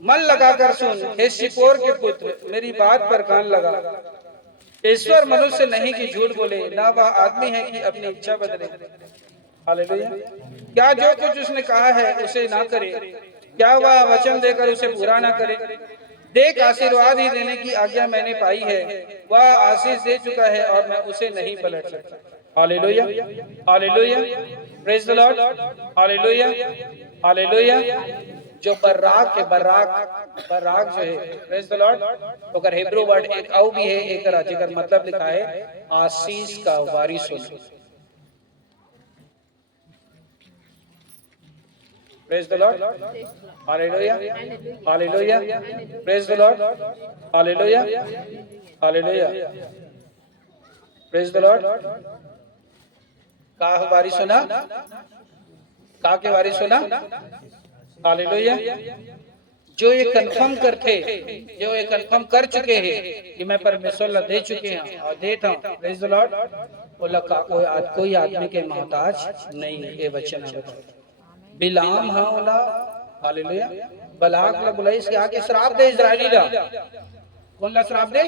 मन लगाकर सुन, हे सिपोर के पुत्र मेरी बात पर कान लगा। ईश्वर मनुष्य नहीं कि झूठ बोले, ना वह आदमी है कि अपनी इच्छा बदले। हालेलुया। क्या जो कुछ उसने कहा है उसे ना करे, क्या वह वचन देकर उसे पूरा ना करे। देख आशीर्वाद ही देने की आज्ञा मैंने पाई है, वह आशीष दे चुका है और मैं उसे नहीं पलट सकता। Hallelujah hallelujah praise the Lord hallelujah hallelujah. जो बर्राक है, बर्राक जो है प्रेज द लॉर्ड, तो कर हिब्रू वर्ड एक औ भी है, एक राज्य का मतलब लिखा है आशीष का वारिस होना। Praise the Lord hallelujah hallelujah praise the Lord hallelujah hallelujah praise the Lord. का वारिस होना, का के वारिस होना। हालेलुया। जो ये कंफर्म करके, जो ये कंफर्म कर चुके हैं कि मैं परमेश्वर ला दे चुके हैं और देता हूं, प्रेज द लॉर्ड, वो कोई आदमी के मोहताज नहीं है। ये वचन है बिलाम हाँ ओला हालेलुया बलाक ला बुलाई इसके आगे श्राप दे इजराइली ला। कौन ला श्राप दे?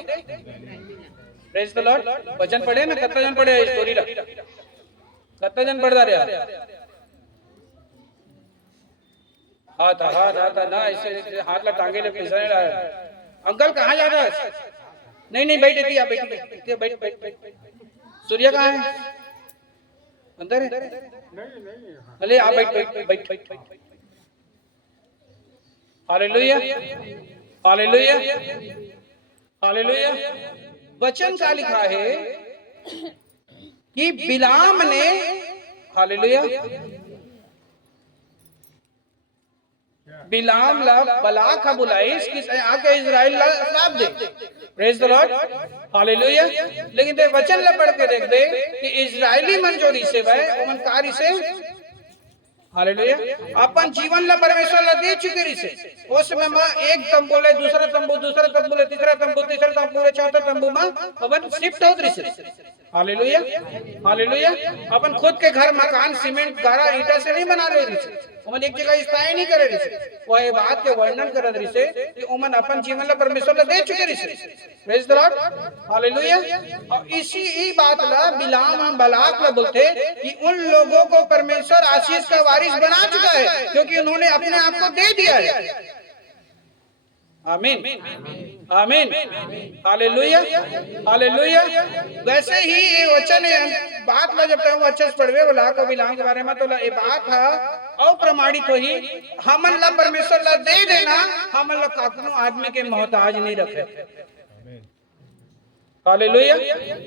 Praise the Lord. वचन पढ़े ना, कितना जन पढ़े स्टोरी ला, कितना जन पढ़ रहे हाथ ना ऐसे हाथ ला टांगे ले पैसा नहीं लाया। अंकल कहाँ जा रहा है? नहीं बैठ बैठ। सूर्य कहाँ है? अंदर है? अरे आप बैठ। Hallelujah hallelujah hallelujah. वचन का लिखा है कि बिलाम ने, हालेलुया, बिलाम ला बलाक बुलाई इसकी आके इजराइल ला श्राप दे। Praise the Lord hallelujah. लेकिन दे वचन ला पढ़ के देख दे कि इजराइली मन जो रिसे है ओमन कारी से हालेलुया। अपन जीवन ला परमेश्वर ला दे चुके रिसे उसमें मां एक तंबू ले दूसरा तंबू ले तीसरा तंबू ले चौथा तंबू मां अपन शिफ्ट होत रिसे। Hallelujah hallelujah. अपन खुद के घर मकान सीमेंट गारा ईटा से नहीं बना रहे रिसे, ओमन एक जगह स्थायी नहीं करे रिसे। वो ये बात के वर्णन करत रिसे कि ओमन अपन जीवन ला परमेश्वर ला दे चुके रिसे। Praise the Lord hallelujah. और इसी ही बात ला बिलाम हम बलाक ला बोलते कि उन लोगों को परमेश्वर आशीष का वारिस बना चुका है क्योंकि उन्होंने अपने आप को दे दिया है। आमीन आमीन हालेलुया हालेलुया। वैसे ही ये वचन बात ला जब तक अच्छे से पढ़वे वाला को बिलाम के बारे में तो ये बात है अप्रमाणित हो ही हमन ला परमेश्वर ला दे देना, हमन ला काकनो आदमी के मोहताज नहीं रखे। हालेलुया।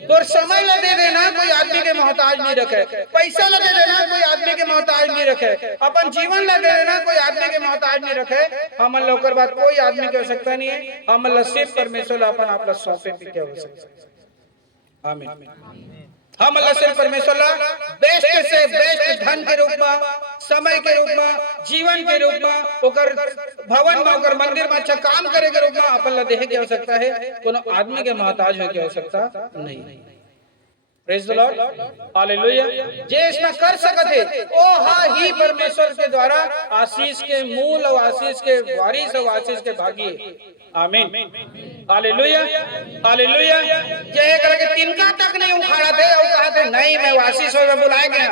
तो समय ला दे देना कोई आदमी के मोहताज नहीं रखे, पैसा ला दे देना कोई आदमी के मोहताज नहीं रखे, अपन जीवन ला दे देना कोई आदमी के मोहताज नहीं रखे। हमन लोकर बात कोई आदमी की आवश्यकता नहीं है, हमन ला सिर्फ परमेश्वर ला अपन आप ला सौंपे भी के आवश्यकता। आमीन। हम अल्लाह से परमेश्वर ला बेस्ट से बेस्ट धन के रूप में, समय के रूप में, जीवन के रूप में, ओकर भवन में, ओकर मंदिर में अच्छा काम करे के रूप में अपन ला देह की आवश्यकता है, कोनो आदमी के मोहताज होने की आवश्यकता नहीं। Praise the Lord hallelujah. जे इसमें कर सकत है ओ ही परमेश्वर के द्वारा आशीष के मूल और आशीष के वारिस और आशीष के भागी। आमीन हालेलुया हालेलुया। जे करके तिनका तक नहीं उखाड़ा थे और कहा थे नहीं मैं आशीष होगा बुलाए गया।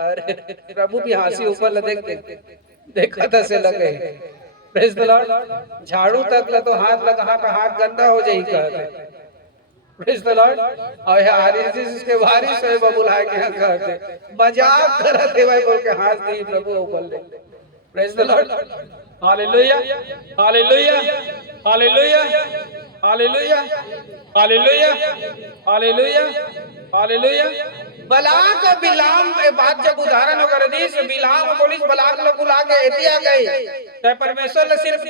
अरे प्रभु भी हंसी ऊपर ल देखा था से लगे। Praise the Lord. झाड़ू तक ला तो हाथ लगा हाथ गंदा हो जाई कहते। Praise the lord. और आशीष के वारिस है बुलाए के यहाँ कहते मजाक करते भाई बोल के हाथ दी प्रभु ऊपर ले। Praise the Lord hallelujah hallelujah hallelujah hallelujah hallelujah hallelujah hallelujah. बलाक और बिलाम बात जब उदाहरण कर दी बिलाम बोलिस बलाक लोग बुला के एतिया गई तो परमेश्वर ने सिर्फ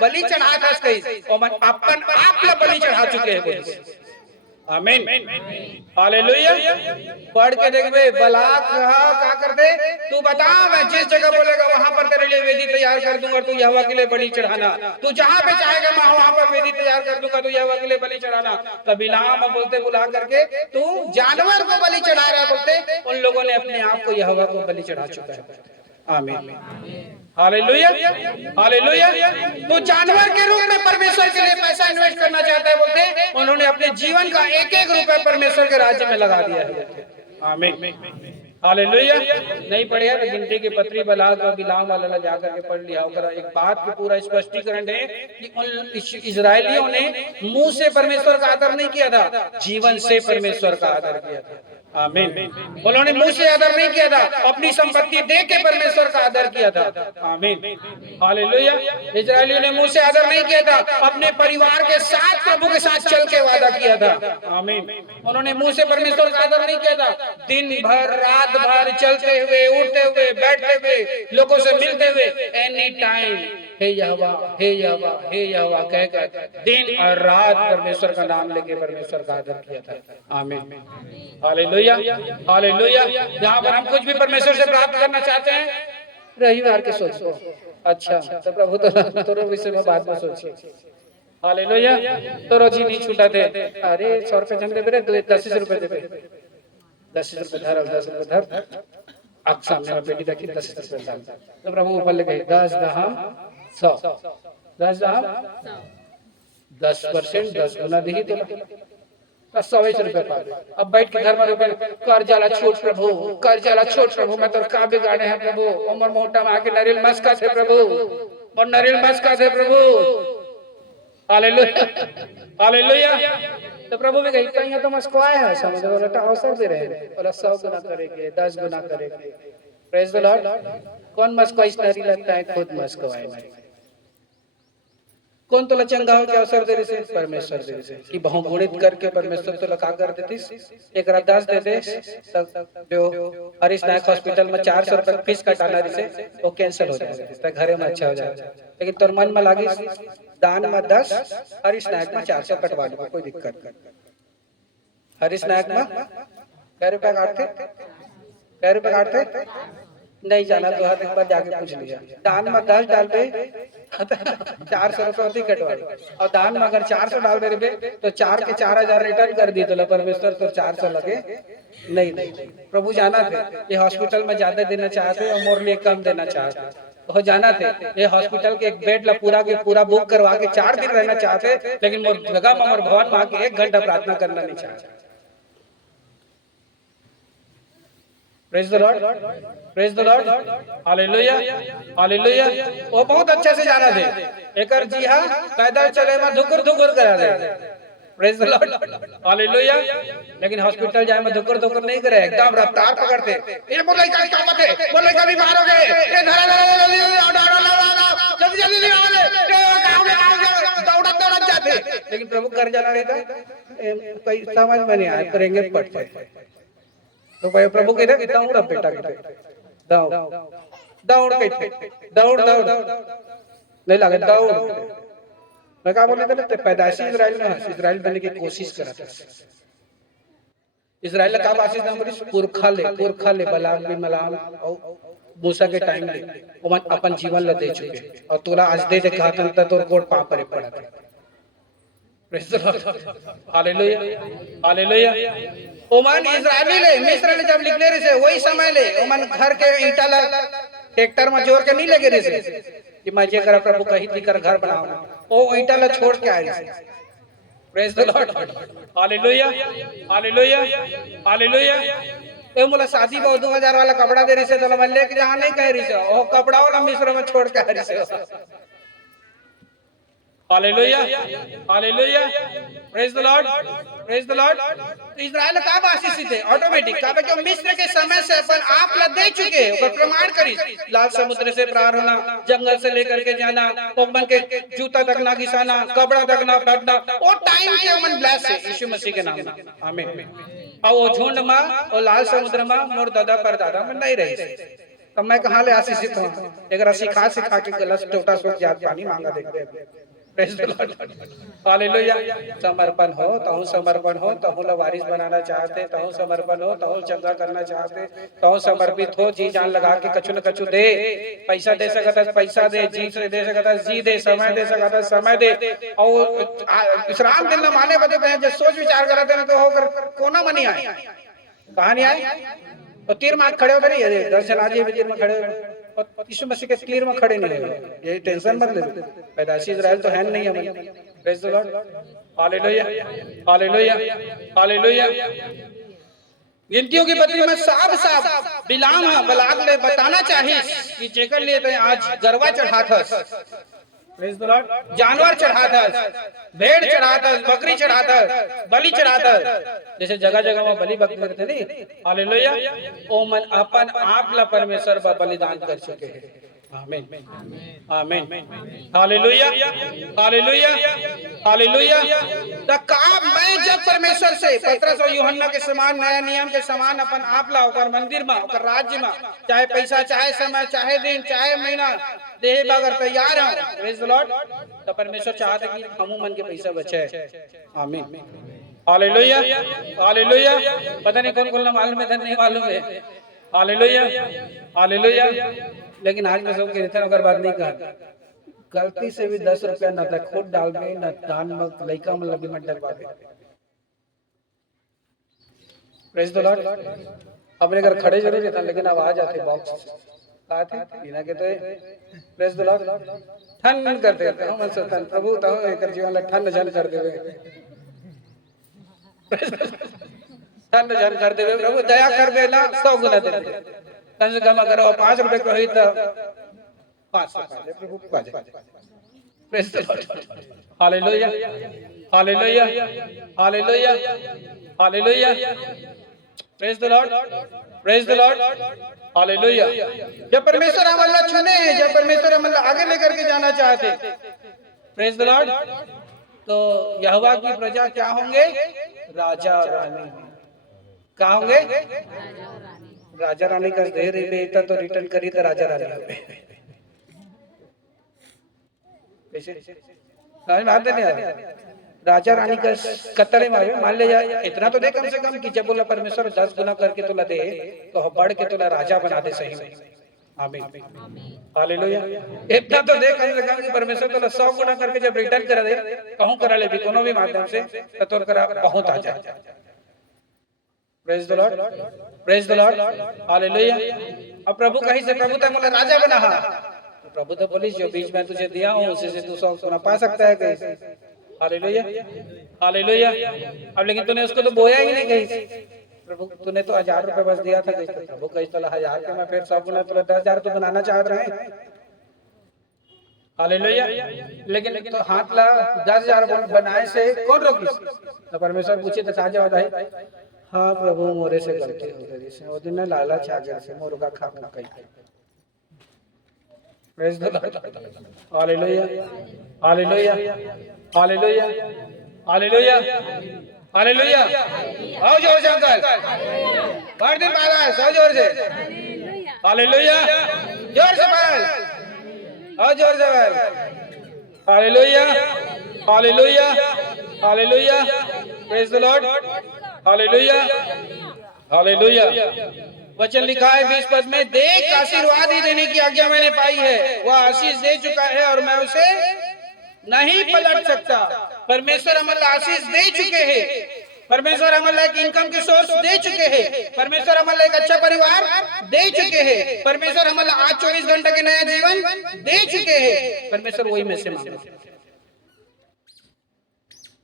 बलि चढ़ा था कही और मन अपन आप ला बलि चढ़ा चुके हैं बोलिस। आमीन हालेलुया। पढ़ के देखबे बलाक क्या करते तू बता मैं जिस जगह बोलेगा वहां पर तेरे लिए वेदी तैयार कर दूंगा, तू यहोवा के लिए बलि चढ़ाना, तू जहां पे चाहेगा मैं वहां पर वेदी तैयार कर दूंगा, तू यहोवा के लिए बलि चढ़ाना। तो बिलाम बोलते बुला करके तू जानवर को बलि चढ़ा रहा बोलते उन लोगों ने अपने आप को यहोवा को बलि चढ़ा चुका है। आमीन हालेलुया हालेलुया। तो जानवर के रूप में परमेश्वर के लिए पैसा इन्वेस्ट करना चाहता है बोलते उन्होंने अपने जीवन का एक एक रुपया परमेश्वर के राज्य में लगा दिया है। आमीन हालेलुया। नहीं पढ़े तो गिनती की पत्री बलाक और बिलाम वाला जाकर के पढ़ लिया होगा। एक बात की पूरा स्पष्टीकरण है कि उन इजरायलियों ने मुंह से परमेश्वर का आदर नहीं किया था, जीवन से परमेश्वर का आदर किया था। आमीन। उन्होंने मुंह से आदर नहीं किया था, अपनी संपत्ति दे के परमेश्वर का आदर किया था। आमीन हालेलुया। इजरायलियों ने मुंह से आदर नहीं किया था, अपने परिवार के साथ प्रभु के साथ चल के वादा किया था। आमीन। उन्होंने मुंह से परमेश्वर का आदर नहीं किया था, दिन भर रात भर चलते हुए उठते हुए बैठते हुए लोगों से मिलते हुए एनी टाइम हे यहोवा हे यहोवा हे यहोवा कह कर दिन और रात परमेश्वर का नाम लेके परमेश्वर का आदर किया था। आमीन हालेलुया हालेलुया। यहाँ पर हम कुछ भी परमेश्वर से प्राप्त करना चाहते हैं रविवार के सोचो अच्छा तो प्रभु तो विषय में बाद में सोचिए। हालेलुया। तो रोजी नहीं छूटा थे अरे 100 रुपए जंग दे 10 रुपए दे 10 रुपए धर 10 रुपए धर आप सामने में बेटी देखी 10 रुपए डाल तो प्रभु ऊपर ले गए 10 दहम 100 10 दहम 10% 10 गुना दी तो 120 रुपए पा। अब बैठ के घर में रुपए कर्जाला छोट प्रभु कर्जाला छोट प्रभु मैं तो का बिगाड़े हैं प्रभु उम्र मोटा में आके नरेल मस्का थे प्रभु और नरेल मस्का थे प्रभु। Hallelujah hallelujah. तो प्रभु भी कहीं कहीं तो मस्कुआए हैं समझ लो लटा अवसर दे रहे हैं और 100 गुना करेंगे 10 गुना करेंगे। Praise the lord. कौन मस्कुआई नरी लगता है खुद मस्कुआए कौन तो चंगाओ के अवसर दे रहे परमेश्वर दे रहे कि बहुगुणित करके परमेश्वर तो लगा कर देतीस एक रात दे दे जो हरीश नायक हॉस्पिटल में 400 रुपए फीस कटाना रही वो कैंसिल हो जाए घरे में अच्छा हो जाए लेकिन तोर मन में लागी दान में 10 हरीश नायक में 400 कटवा लो कोई दिक्कत नहीं। हरीश नायक में कै रुपया काटते नहीं जाना तो हर एक बार जाके पूछ लिया। दान में 10 डाल दे 400 कटवा, और दान में अगर 400 डाल दे रे तो 4 के 4000 रिटर्न कर दी तो परमेश्वर तो 400 लगे नहीं नहीं। प्रभु जाना थे ये हॉस्पिटल में ज्यादा देना चाहते और मोर लिए कम देना चाहते, हो जाना थे ये हॉस्पिटल के एक बेड ला पूरा के पूरा बुक करवा के 4 दिन रहना चाहते, लेकिन मोर जगह में मोर भवन वहां के 1 घंटा प्रार्थना करना नहीं चाहते। Praise the lord, praise the Lord, hallelujah, hallelujah. वो बहुत अच्छे से जाना थे एकर जी हां पैदल चले में धुकुर धुकुर करा दे। Praise the Lord, hallelujah. लेकिन हॉस्पिटल जाए में धुकुर धुकुर नहीं करे, एकदम रफ्तार पकड़ते, ये बोल लड़का क्या बात है, बोल लड़का बीमार हो गए, ये धरा जल्दी जल्दी दौड़त दौड़त जाते, लेकिन प्रभु कर जाना रहता कोई समझ में नहीं आया, करेंगे पड़ते तो भाई प्रभु कहते कि दौड़ अब बेटा कहते दौड़ दौड़ कहते दौड़ दौड़ नहीं लगे दौड़। मैं क्या बोलने थे पैदाइशी इजराइल में इजराइल बनने की कोशिश करा था। इजराइल का आशीष नाम पुरखा ले बलाम बिन मलाम और मूसा के टाइम ले ओमन अपन जीवन ला दे चुके और तोला आज दे कहा था तोर कोट पाप पर पड़ा था। Praise the Lord, hallelujah, hallelujah. ओमन इजरायली ले मिस्र ले जब निकले रहे वही समय ले ओमन घर के ईंटा ला ट्रैक्टर में जोर के नहीं लगे रहे कि मैं जे कर प्रभु कही थी कर घर बनाओ, ओ ईंटा ला छोड़ के आए रहे। Praise the Lord, hallelujah, hallelujah, hallelujah. तो मोला शादी में 2000 वाला कपड़ा दे रही से तो मैं लेके जहां नहीं कह रही से ओ कपड़ा वाला मिस्र में छोड़ के आ रही से। Hallelujah, hallelujah, praise the lord, praise the Lord. Israel का आशीष थे ऑटोमेटिक का क्यों मिस्र के समय से अपन आप ला दे चुके और प्रमाण करी लाल समुद्र से पार होना, जंगल से लेकर के जाना, ओमन के जूता तक ना घिसाना, कपड़ा तक ना फटना, वो टाइम के ओमन ब्लेस है यीशु मसीह के नाम में, आमीन। और वो झुंड में और लाल समुद्र में मोर दादा परदादा में नहीं रही तब मैं कहां ले आशीषित हूं, एक सिखा सिखा के गलत टोटा सोच जात पानी मांगा देखते। हालेलुया। समर्पण हो तहु समर्पण हो तहु ला वारिस बनाना चाहते, तहु समर्पण हो तहु चंगा करना चाहते, तहु समर्पित हो जी जान लगा के कछु न कछु दे, पैसा दे सकता पैसा दे, जी से दे सकता जी दे, समय दे सकता समय दे। और विश्राम दिन न माने बदे जो सोच विचार करते हैं तो होकर कोना मनी आए कहां नहीं आए तो तीर मार खड़े होकर नहीं दर्शन आज भी तीर में खड़े यीशु मसीह के तीर में खड़े नहीं हुए, ये टेंशन मत ले। पैदाइशी इजराइल तो है नहीं हमारे। Praise the Lord, hallelujah, hallelujah, hallelujah. गिनतियों की पत्री में साफ साफ बिलाम बलाग ले बताना चाहिए कि जेकर लिए तो आज गरवा चढ़ा था, प्रेज द लॉर्ड, जानवर चढ़ा था, भेड़ चढ़ा था, बकरी चढ़ा था, बलि चढ़ा था, जैसे जगह जगह में बलि बकरी करते नहीं। हालेलुया। ओ मन अपन आप ला परमेश्वर का बलिदान कर चुके हैं, आमीन, आमीन, हालेलुया, हालेलुया, हालेलुया। तो काम मैं जब परमेश्वर से पतरस और यूहन्ना के समान नया नियम के समान अपन आप ला ओकर मंदिर में ओकर राज्य में चाहे पैसा चाहे समय चाहे दिन चाहे महीना देहे बगैर तैयार हूं। Praise the lord. तो परमेश्वर चाहते कि हमू मन के पैसा बचे, आमीन, हालेलुया, हालेलुया। पता नहीं कौन कौन मालूम है धन नहीं मालूम है, हालेलुया, हालेलुया। लेकिन आज मैं सब कहते हैं अगर बात नहीं कहा गलती से भी 10 रुपया न तक खुद डाल दे न दान में लइका में लगी मत डलवा दे। Praise the Lord. अपने घर खड़े जरूर रहता लेकिन आवाज आती बॉक्स कहा थे बिना के तो प्रेज द लॉर्ड ठन कर देते हम सतन प्रभु तो एक जीवन ला ठन जन कर देवे, ठन जन कर देवे प्रभु दया कर देना 100 गुना दे दे। कम से कम अगर 5 रुपए कही तो 500 दे प्रभु को जाए। Praise the Lord, hallelujah, hallelujah, hallelujah, hallelujah. Praise the lord, praise the Lord, hallelujah. जब परमेश्वर हमारा चुने हैं, जब परमेश्वर हमारा आगे लेकर के जाना चाहते, प्रेज द लॉर्ड, तो यहोवा की प्रजा क्या होंगे? राजा रानी। क्या होंगे? राजा रानी का दे रही बेटा तो रिटर्न करी तो राजा रानी हो गए। कैसे समझ में आते नहीं आ रहा? राजा रानी का कतरे मारे मान ले जाए इतना तो दे कम से कम कि जब बोला परमेश्वर 10 गुना करके तुला दे तो बढ़ के तुला राजा बना दे सही में। आमीन। हालेलुया। इतना तो देख कम से कम कि परमेश्वर तो 100 गुना करके जब रिटर्न करा दे कहूं करा ले भी कोनो भी माध्यम से तो तोर करा बहुत आ जाए। Praise the lord, praise the Lord, hallelujah. अब प्रभु कहीं से प्रभु तो मोला राजा बना हा, तो प्रभु तो बोली जो बीच में तुझे दिया हूं उसी से तू 100 गुना पा सकता है कहीं से। Hallelujah, hallelujah. अब लेकिन तूने उसको तो बोया ही नहीं कहीं से। प्रभु तूने तो 1000 रुपए बस दिया था कहीं से। प्रभु कहीं तो 1000 के मैं फिर 100 गुना तो 10,000 तो बनाना चाह रहे हैं। हालेलुया। लेकिन तो हाथ ला 10,000 बनाए से कौन रोकी? तो परमेश्वर पूछे तो साजा बताए, हाँ प्रभु मोरे से गलती हो गई से वो दिन लालच आ गया से मोर का खा कहीं। Praise the Lord, hallelujah, hallelujah, hallelujah, hallelujah, hallelujah. आओ जोर से अंकल, भर दिन महाराज सौ जोर से हालेलुया, जोर से बोल, आओ जोर से बोल, hallelujah, hallelujah, hallelujah. Praise the Lord, hallelujah, hallelujah. वचन लिखा है 20 पद में, देख आशीर्वाद ही देने की आज्ञा मैंने पाई है, वह आशीष दे चुका है और मैं उसे नहीं पलट सकता। परमेश्वर हमारा आशीष दे चुके हैं, परमेश्वर हमारा एक इनकम की सोर्स दे चुके हैं, परमेश्वर हमारा एक अच्छा परिवार दे चुके हैं, परमेश्वर हमारा आज 24 घंटे के नया जीवन दे चुके हैं। परमेश्वर वही में से मांगे।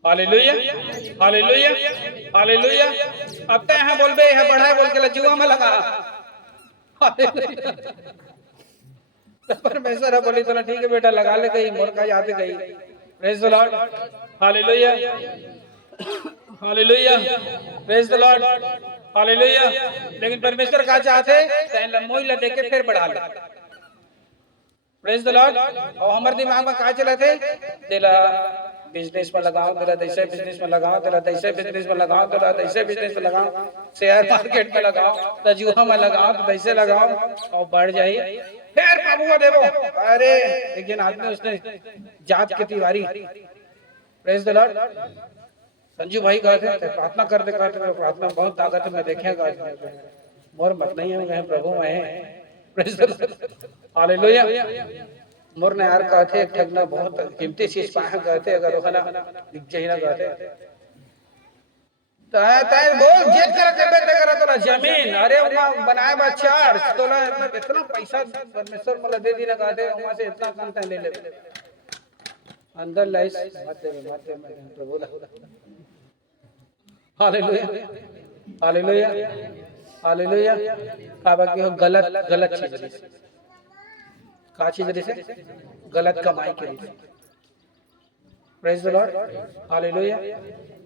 Hallelujah, hallelujah, hallelujah. अब तो यहाँ बोल बे यहाँ बढ़ा बोल के लज्जुआ में लगा। परमेश्वर बोली तो ठीक है बेटा लगा ले कहीं मोर का याद गई। Praise the Lord, hallelujah, hallelujah, praise the Lord, hallelujah. लेकिन परमेश्वर का चाहते हैं लम्बोई ला देके फिर बढ़ा ले। Praise the lord. और हमारे दिमाग में का चला थे तेला बिजनेस में लगाओ, तेरा ऐसे बिजनेस में लगाओ, तेरा ऐसे बिजनेस में लगाओ, तेरा ऐसे बिजनेस में लगाओ, शेयर मार्केट में लगाओ, तजुहा में लगाओ, तो ऐसे लगाओ और बढ़ जाइए फिर प्रभु देवो। अरे एक जन आदमी उसने जात के Tiwari, praise the Lord, Sanju भाई कहते थे प्रार्थना करते करते प्रार्थना बहुत ताकत है मैं देखेगा मोर मत नहीं है प्रभु मैं। Praise the Lord, hallelujah. मोर ने यार कहते एक ठगना बहुत कीमती चीज पाए कहते अगर वो ना दिख जाए ना कहते ताय बोल जेट कर के बेटे करा तोला जमीन अरे वहां बनाए बा चार तोला इतना पैसा परमेश्वर मला दे दी ना कहते वहां से इतना कंता ले ले अंदर लाइस माते प्रभु ला। Hallelujah, hallelujah, hallelujah. का बाकी हो गलत गलत चीज का चीज से गलत कमाई के लिए। Praise the Lord, hallelujah,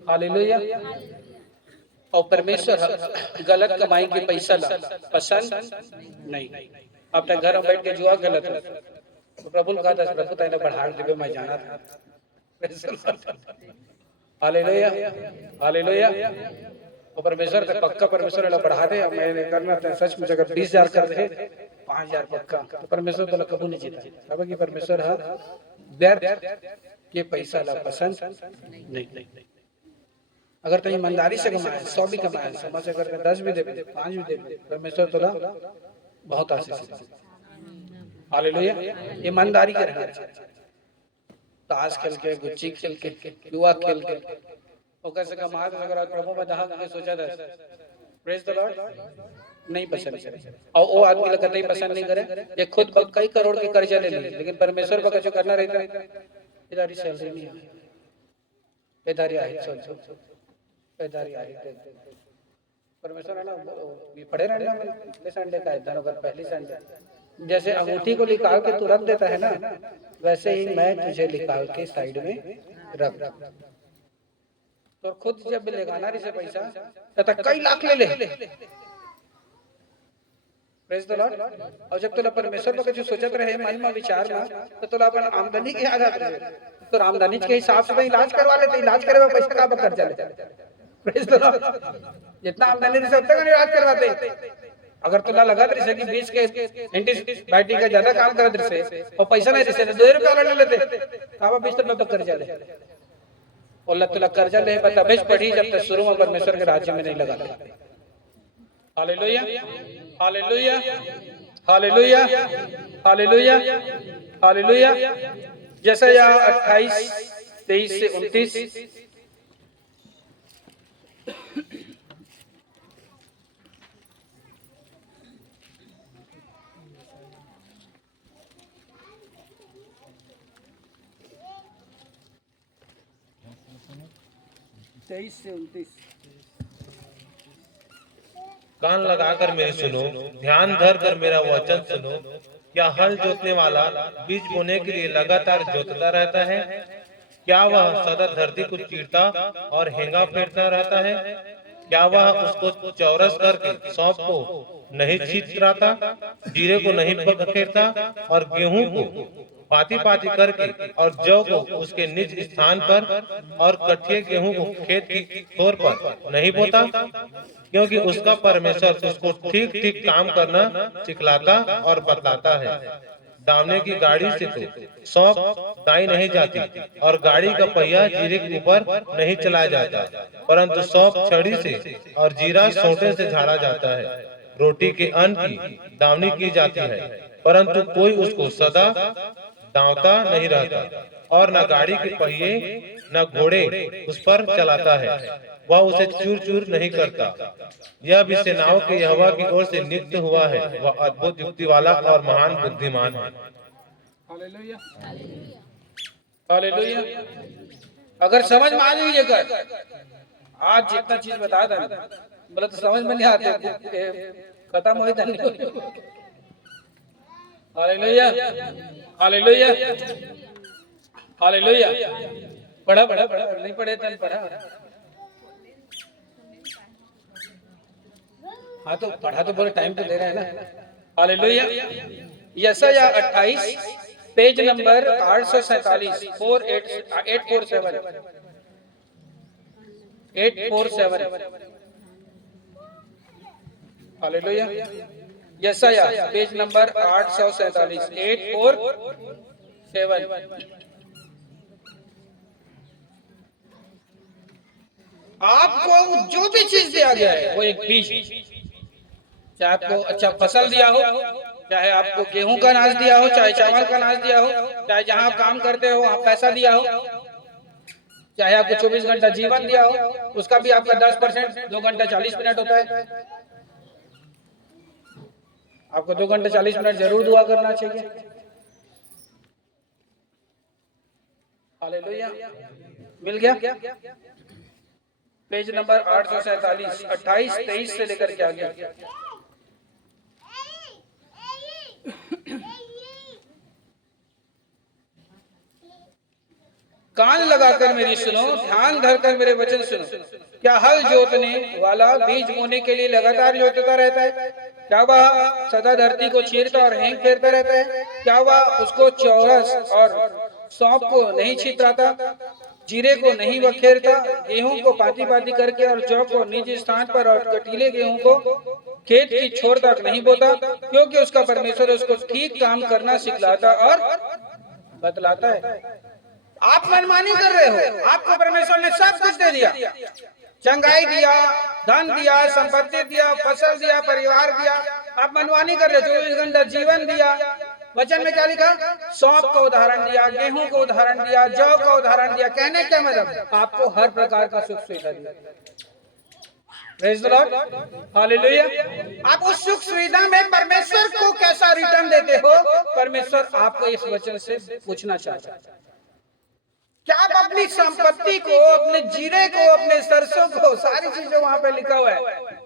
hallelujah. और परमेश्वर गलत कमाई के पैसा ला पसंद नहीं। अपने घर में बैठ के जुआ गलत है तो प्रभु का दस प्रभु तैने बढ़ा देवे मैं जाना था। Praise the Lord, hallelujah, hallelujah. और परमेश्वर का पक्का परमेश्वर वाला बढ़ा दे मैंने करना था सच में अगर 20,000 कर दे 5,000 पक्का तो परमेश्वर तो कबू नहीं जीता। अब कि परमेश्वर हा व्यर्थ ये पैसा ला पसंद नहीं। अगर तो ईमानदारी से कमाए 100 भी कमाए समझ से करके 10 भी दे 5 भी दे परमेश्वर तो बहुत आशीष दे। हालेलुया, ईमानदारी के रहना चाहिए। ताश खेल के गुच्ची खेल के जुआ खेल के ओकर से कमा अगर प्रभु में दहा के सोचा था प्रेज द लॉर्ड नहीं पसंद करे और वो आदमी लगा नहीं पसंद नहीं करे ये खुद कई करोड़ के कर्जा ले ले लेकिन परमेश्वर पर जो करना रहता है इधर सैलरी नहीं है इधर आई चल इधर आई परमेश्वर है ना ये पढ़े रहना पहले संडे का इधर अगर पहली संडे जैसे अंगूठी को निकाल के तू रख देता है ना वैसे ही मैं तुझे निकाल के साइड में रख तो खुद जब लगाना रही से पैसा तो कई लाख ले ले। Praise the lord. और जब तुला परमेश्वर पर कुछ सोचत रहे मन में विचार में तो तुला अपन आमदनी के याद आते तो आमदनी के हिसाब से इलाज करवा लेते इलाज करे पैसा का कर चले। Praise the Lord. जितना आमदनी से उतना इलाज करवाते अगर तुला लगा रही कि 20 के एंटीबायोटिक का ज्यादा काम करत रहे और पैसा नहीं रहे 2 रुपया ले लेते काबा 20 रुपया तो कर जाले और तुला कर्जा ले बता बेच पढ़ी जब तक शुरू में परमेश्वर के राज्य में नहीं लगा। Hallelujah, hallelujah, hallelujah, hallelujah, hallelujah. यशायाह 28:23 से 29। तेईस से 29। कान लगाकर मेरी सुनो, ध्यान धर कर मेरा वचन सुनो। क्या हल जोतने वाला बीज बोने के लिए लगातार जोतता रहता है? क्या वह सदा धरती को चीरता और हेंगा फेरता रहता है? क्या वह उसको चौरस करके सौंफ को नहीं छितराता, जीरे को नहीं बखेरता और गेहूं को पाती पाती करके और जौ को उसके निज स्थान पर और कठिया गेहूं को खेत की छोर पर नहीं बोता? क्योंकि उसका परमेश्वर उसको ठीक ठीक काम करना सिखलाता और बतलाता है। दावने की गाड़ी से तो सौंफ दाई नहीं जाती और गाड़ी का पहिया जीरे के ऊपर नहीं चलाया जाता, परंतु सौंफ छड़ी से और जीरा सोंटे से झाड़ा जाता है। रोटी के अन्न की दावनी की जाती है, परंतु कोई उसको सदा दांवता नहीं रहता और न गाड़ी के पहिए न घोड़े उस पर चलाता है। वह उसे चूर चूर नहीं करता। यह भी सेनाओं के यहोवा की ओर से नियुक्त हुआ है। वह अद्भुत युक्ति वाला और महान बुद्धिमान है। Hallelujah, hallelujah. अगर समझ में आ जाइएगा, आज जितना चीज बता था बोला तो समझ में नहीं आते, खत्म हो ही। Hallelujah, hallelujah, hallelujah. पढ़ा पढ़ा पढ़ा, नहीं पढ़े तो पढ़ा। हाँ तो पढ़ा तो बोले, टाइम तो दे रहे हैं ना। हालेलुया। यशायाह 28 पेज नंबर 847 847। हालेलुया। यशायाह पेज नंबर 847 847। आपको जो भी चीज दिया गया है वो एक बीज, चाहे आपको अच्छा फसल दिया हो, चाहे आपको गेहूं का अनाज दिया हो, चाहे चावल का अनाज दिया हो, चाहे जहां आप काम करते हो वहां पैसा दिया हो, चाहे आपको 24 घंटा जीवन दिया हो, उसका भी आपका 10%, 2 घंटा 40 मिनट होता है। आपको 2 घंटे 40 मिनट जरूर दुआ करना चाहिए। हालेलुया। मिल गया? पेज नंबर 847 28 23 से लेकर के आगे। कान लगाकर मेरी सुनो, ध्यान धरकर मेरे वचन सुनो। क्या हल जोतने वाला बीज बोने के लिए लगातार जोतता रहता है? क्या वह सदा धरती को चीरता और हेंग फेरता रहता है? क्या वह उसको चौरस और सौंफ को नहीं छितराता, जीरे को नहीं बखेरता, गेहूं को पाती पाती करके और जौ को निज स्थान पर और कटीले गेहूं को खेत की छोर तक नहीं बोता? क्योंकि उसका परमेश्वर उसको ठीक काम करना सिखलाता और बतलाता है। आप मनमानी कर रहे हो, आपको परमेश्वर ने सब कुछ दे दिया, चंगाई दिया, धन दिया, संपत्ति दिया, फसल दिया, परिवार दिया। आप मनमानी कर रहे हो। 24 घंटा जीवन दिया। वचन में क्या लिखा? सौंफ का उदाहरण दिया, गेहूं का उदाहरण दिया, जौ का उदाहरण दिया। कहने क्या मतलब? आपको हर प्रकार का सुख सुविधा दिया। Praise the Lord, hallelujah. आप उस सुख सुविधा में परमेश्वर को कैसा रिटर्न देते हो? परमेश्वर आपको इस वचन से पूछना चाहता है। क्या आप अपनी संपत्ति को, अपने जीरे को, अपने सरसों को, सारी चीजें वहां पे लिखा हुआ है,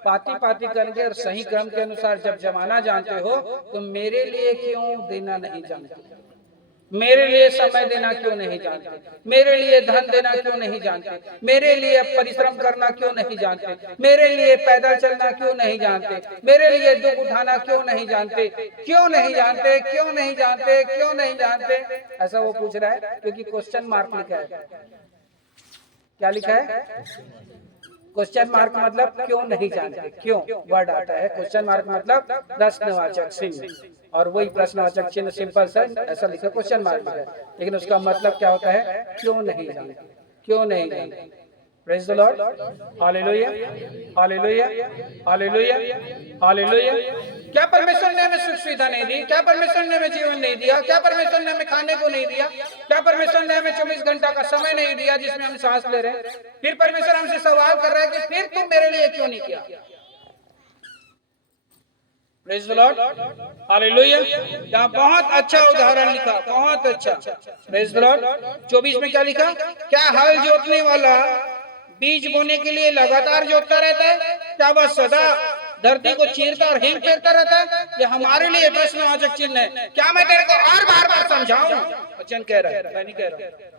पाती पाती करके और सही क्रम के अनुसार जब जमाना जानते हो तो मेरे लिए क्यों देना नहीं जानते? मेरे लिए समय देना क्यों नहीं जानते? मेरे लिए धन देना क्यों नहीं जानते? मेरे लिए परिश्रम करना क्यों नहीं जानते? मेरे लिए पैदल चलना क्यों नहीं जानते? मेरे लिए दुख उठाना क्यों नहीं जानते? क्यों नहीं जानते? क्यों नहीं जानते? क्यों नहीं जानते? ऐसा वो पूछ रहा है, क्योंकि क्वेश्चन मार्क लिखा है। क्या लिखा है? क्वेश्चन मार्क मतलब क्यों नहीं जानते, क्यों वर्ड आता है। क्वेश्चन मार्क मतलब प्रश्नवाचक चिन्ह, और वही प्रश्नवाचक चिन्ह सिंपल सा ऐसा लिखा क्वेश्चन मार्क है, लेकिन उसका मतलब क्या होता है? क्यों नहीं जानते, क्यों नहीं जानते। Praise the Lord, hallelujah, hallelujah, hallelujah, hallelujah. क्या परमेश्वर ने हमें सुख सुविधा नहीं दी? क्या परमेश्वर ने हमें जीवन नहीं दिया? क्या परमेश्वर ने हमें खाने को नहीं दिया? क्या परमेश्वर ने हमें 24 घंटा का समय नहीं दिया जिसमें हम सांस ले रहे हैं? फिर परमेश्वर हमसे सवाल कर रहा है कि फिर तुम मेरे लिए क्यों नहीं किया? Praise the Lord, hallelujah. यहाँ बहुत अच्छा उदाहरण लिखा, बहुत अच्छा। Praise the Lord. 24 में क्या लिखा? क्या हल जोतने वाला बीज बोने के लिए लगातार जोतता रहता है? क्या वह सदा धरती को चीरता और हिम फेरता रहता है? यह हमारे लिए प्रश्नवाचक चिन्ह है। क्या मैं तेरे को और बार बार समझाऊं? वचन कह रहा है, मैं नहीं कह रहा हूं।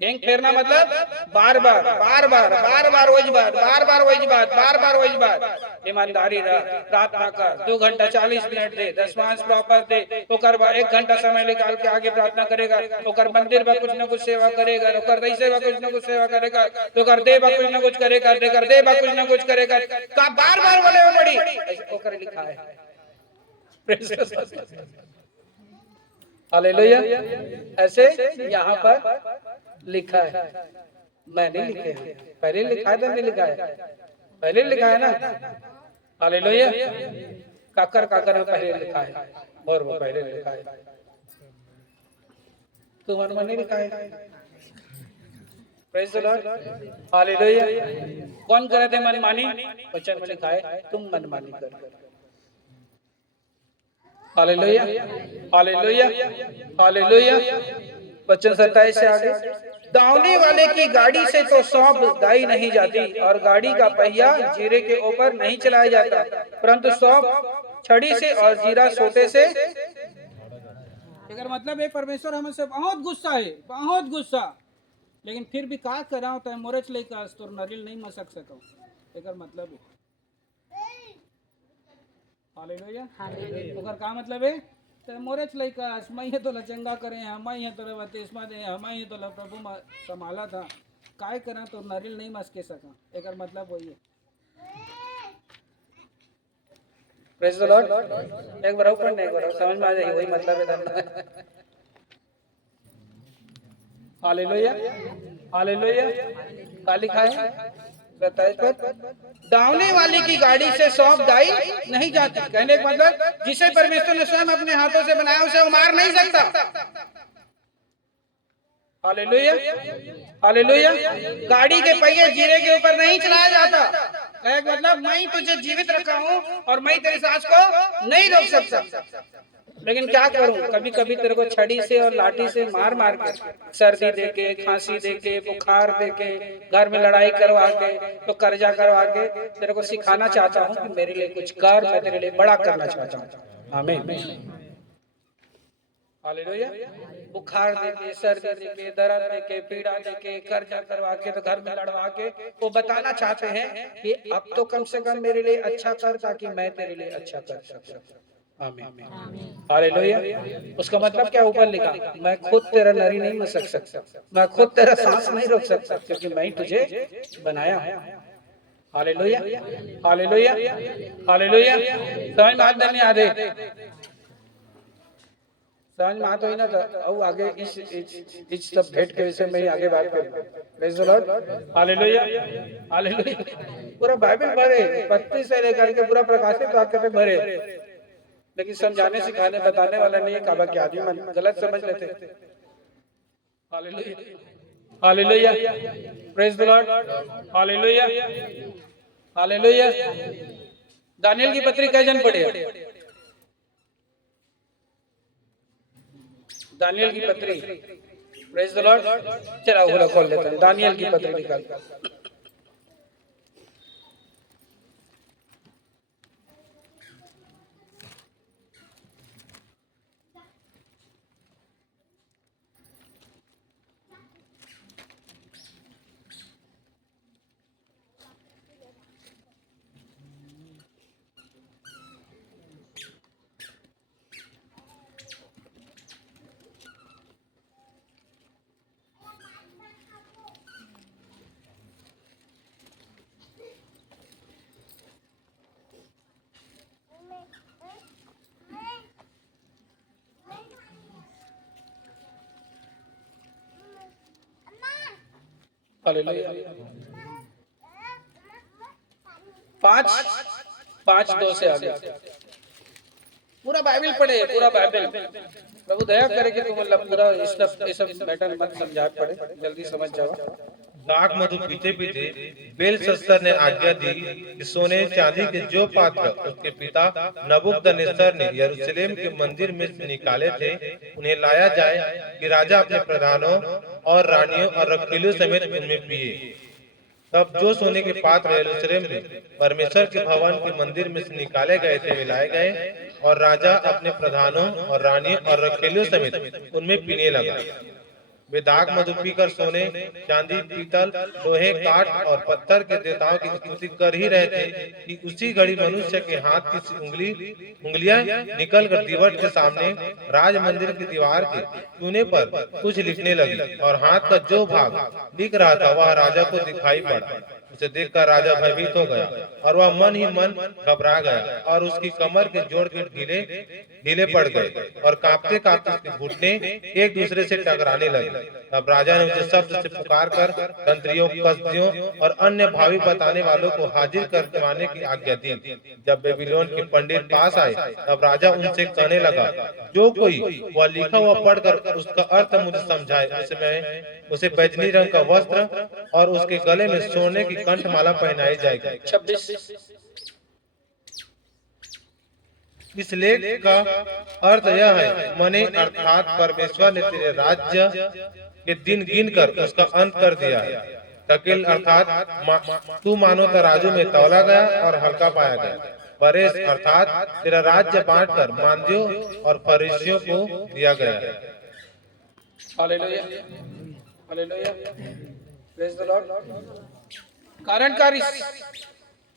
हिंग फेरना मतलब बार बार बार बार बार बार वही बात, बार बार वही बात, बार बार वही बात। ईमानदारी रह, प्रार्थना कर, 2 घंटा 40 मिनट दे, 10 मास प्रॉपर दे, ओकर बाद 1 घंटा समय निकाल के आगे प्रार्थना करेगा, ओकर मंदिर में कुछ न कुछ सेवा करेगा, ओकर दई सेवा कुछ न कुछ सेवा करेगा, ओकर दे बा कुछ न कुछ करेगा, देकर दे बा कुछ न कुछ करेगा। का बार बार बोले वो बड़ी ऐसे ओकर लिखा है। हालेलुया। ऐसे यहाँ पर लिखा है, मैं नहीं लिखे हैं, पहले लिखा है, नहीं लिखा है, पहले लिखा है ना। हालेलुया। काकर काकर में पहले लिखा है और वो पहले लिखा है, तुम्हारे मन नहीं लिखा है। Praise the Lord, hallelujah. कौन करे थे मनमानी? वचन में लिखा है तुम मनमानी कर। Hallelujah, hallelujah, hallelujah. वचन 27 से आगे, दावने वाले की गाड़ी से तो सौंप दाई नहीं जाती और गाड़ी का पहिया जीरे के ऊपर नहीं चलाया जाता, परंतु सौंप छड़ी से और जीरा सोते से। अगर मतलब है परमेश्वर हमसे बहुत गुस्सा है, बहुत गुस्सा, लेकिन फिर भी का करा होता है मोरच लेकर तो नरिल नहीं मसक सको। अगर मतलब है हालेलुया, ओकर का मतलब है तो मोरच लेकर मैं तो लचंगा करे, हम ही तो बत्तीसवा दे, हम ही तो प्रभु संभाला था, काय करा तो नरिल नहीं मस्के सका। एकर मतलब वही है। Praise the Lord. एक बार ऊपर नहीं, एक बार समझ में आ जाएगी, वही मतलब है धन्यवाद। Hallelujah, hallelujah. का लिखा है 27 पर, दावने वाले की गाड़ी से सौंप दाई नहीं जाती। कहने का मतलब जिसे परमेश्वर ने स्वयं अपने हाथों से बनाया उसे वो मार नहीं सकता। Hallelujah, hallelujah. गाड़ी के पहिए जीरे के ऊपर नहीं चलाया जाता। कहने का मतलब मैं तुझे जीवित रखा हूँ और मैं तेरी सांस को नहीं रोक सकता, लेकिन क्या करूं, कभी कभी तेरे को छड़ी से और लाठी से मार मार के, सर्दी देके, खांसी देके, बुखार देके, घर में लड़ाई करवा के, तो कर्जा करवा के तेरे को सिखाना चाहता हूं कि मेरे लिए कुछ कर, मैं तेरे लिए बड़ा करना चाहता हूं। आमीन, हालेलुया। बुखार देके, सर्दी देके, दर्द देके, पीड़ा देके, कर्जा करवा के, तो घर में लड़वा के वो बताना चाहते हैं कि अब तो कम से कम मेरे लिए अच्छा कर ताकि मैं तेरे लिए अच्छा कर सकूं। आमीन, हालेलुया। उसका मतलब क्या ऊपर लिखा, मैं खुद तेरा नरी नहीं मसक सकता, मैं खुद तेरा सांस नहीं रोक सकता, क्योंकि मैं ही तुझे बनाया। Hallelujah, hallelujah, hallelujah. समझ में आते नहीं आते? समझ में आता ही ना था। अब आगे इस सब भेंट के विषय में ही आगे बात करें। Praise the Lord, hallelujah, hallelujah. पूरा बाइबल भरे, 32 से लेकर के पूरा प्रकाशित वाक्य तक भरे, लेकिन समझाने सिखाने बताने वाला नहीं है। काबा के आदमी मन गलत समझ लेते। Hallelujah, hallelujah. Praise the Lord, hallelujah, hallelujah. Daniel की पत्री कै जन पढ़े? दानियल की पत्री, प्रेज द लॉर्ड। चला वो खोल लेते हैं, दानियल की पत्री निकाल। हालेलुया। 5:2 से आगे पूरा बाइबल पढ़े, पूरा बाइबल। प्रभु दया करे कि तुम मतलब पूरा ये सब मैटर मत समझा पड़े, जल्दी समझ जाओ। दाख मधु पीते पीते बेलशस्सर ने आज्ञा दी कि सोने चांदी के जो पात्र उसके पिता नबूकदनेस्सर ने यरूशलेम के मंदिर में से निकाले थे उन्हें लाया जाए कि राजा अपने प्रधानों और रानियों और रखीलों समेत उनमें पिए। तब जो सोने के पात्र यरूशलेम में परमेश्वर के भवन के मंदिर में से निकाले गए थे वे लाए गए और राजा अपने प्रधानों और रानियों और रखीलों समेत उनमें पीने लगा। वे दाख मधु पीकर सोने चांदी पीतल लोहे काठ और पत्थर के देवताओं की स्तुति कर ही रहे थे कि उसी घड़ी मनुष्य के हाथ की उंगलियां निकलकर दीवट के सामने राज मंदिर की दीवार के कोने पर कुछ लिखने लगी और हाथ का जो भाग लिख रहा था वह राजा को दिखाई पड़ा। उसे देखकर राजा भयभीत हो गया और वह मन ही मन घबरा गया और उसकी कमर के जोड़ के ढीले ढीले पड़ गए और कांपते कांपते उसके घुटने एक दूसरे से टकराने लगे। तब राजा ने उसे शब्द से पुकार कर तंत्रियों कसदियों और अन्य भावी बताने वालों को हाजिर करवाने की आज्ञा दी। जब बेबीलोन के पंडित पास आए तब राजा उनसे कहने लगा, जो कोई वह लिखा हुआ पढ़कर उसका अर्थ मुझे समझाए उसे बैजनी रंग का वस्त्र और उसके गले में सोने की कंठमाला पहनाई जाएगी। 26 इस लेख का अर्थ यह है, मने अर्थात परमेश्वर ने तेरे राज्य के दिन गिनकर उसका अंत कर दिया है। तकिल अर्थात तू मानो तराजू में तौला गया और हल्का पाया गया। परेश अर्थात तेरा राज्य बांटकर मांदियों और फरीसियों को दिया गया है। Hallelujah, hallelujah, praise the Lord. कारण कार्य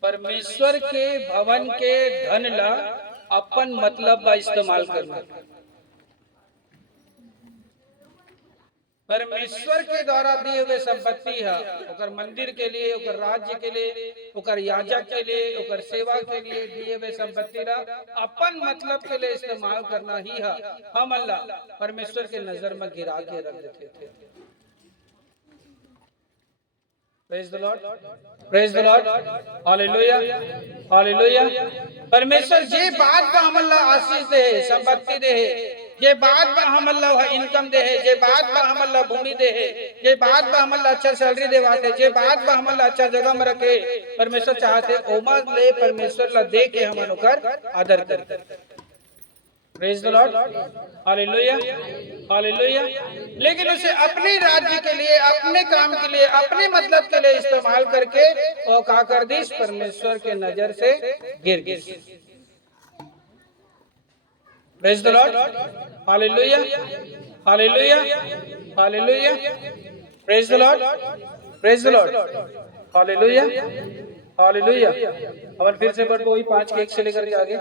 परमेश्वर के भवन के धन ला अपन मतलब का इस्तेमाल करना। परमेश्वर के द्वारा दिए हुए संपत्ति है, ओकर मंदिर के लिए, ओकर राज्य के लिए, ओकर याजक के लिए, ओकर सेवा के लिए दिए हुए संपत्ति ला अपन मतलब के लिए इस्तेमाल करना ही है। हम अल्लाह परमेश्वर के नजर में गिरा के रख देते थे। Praise the lord, praise the Lord, hallelujah, hallelujah. परमेश्वर जे बात पर हम अल्लाह आशीष दे, संपत्ति दे, जे बात पर हम अल्लाह इनकम दे, जे बात पर हम अल्लाह भूमि दे, जे बात पर हम अल्लाह अच्छा सैलरी देवाते, जे बात पर हम अल्लाह अच्छा जगह में रखे, परमेश्वर चाहते ओमा ले परमेश्वर ला दे के हम अनुकर आदर करते। Praise the Lord, hallelujah, hallelujah. लेकिन उसे अपने राज्य के लिए, अपने काम के लिए, अपने मतलब के लिए इस्तेमाल करके वो क्या कर दी, परमेश्वर के नजर से गिर गई। Praise the Lord, hallelujah, hallelujah, hallelujah. Praise the lord, praise the Lord, hallelujah, hallelujah. अब फिर से पढ़ो वही 5 के 1 से लेकर के आगे।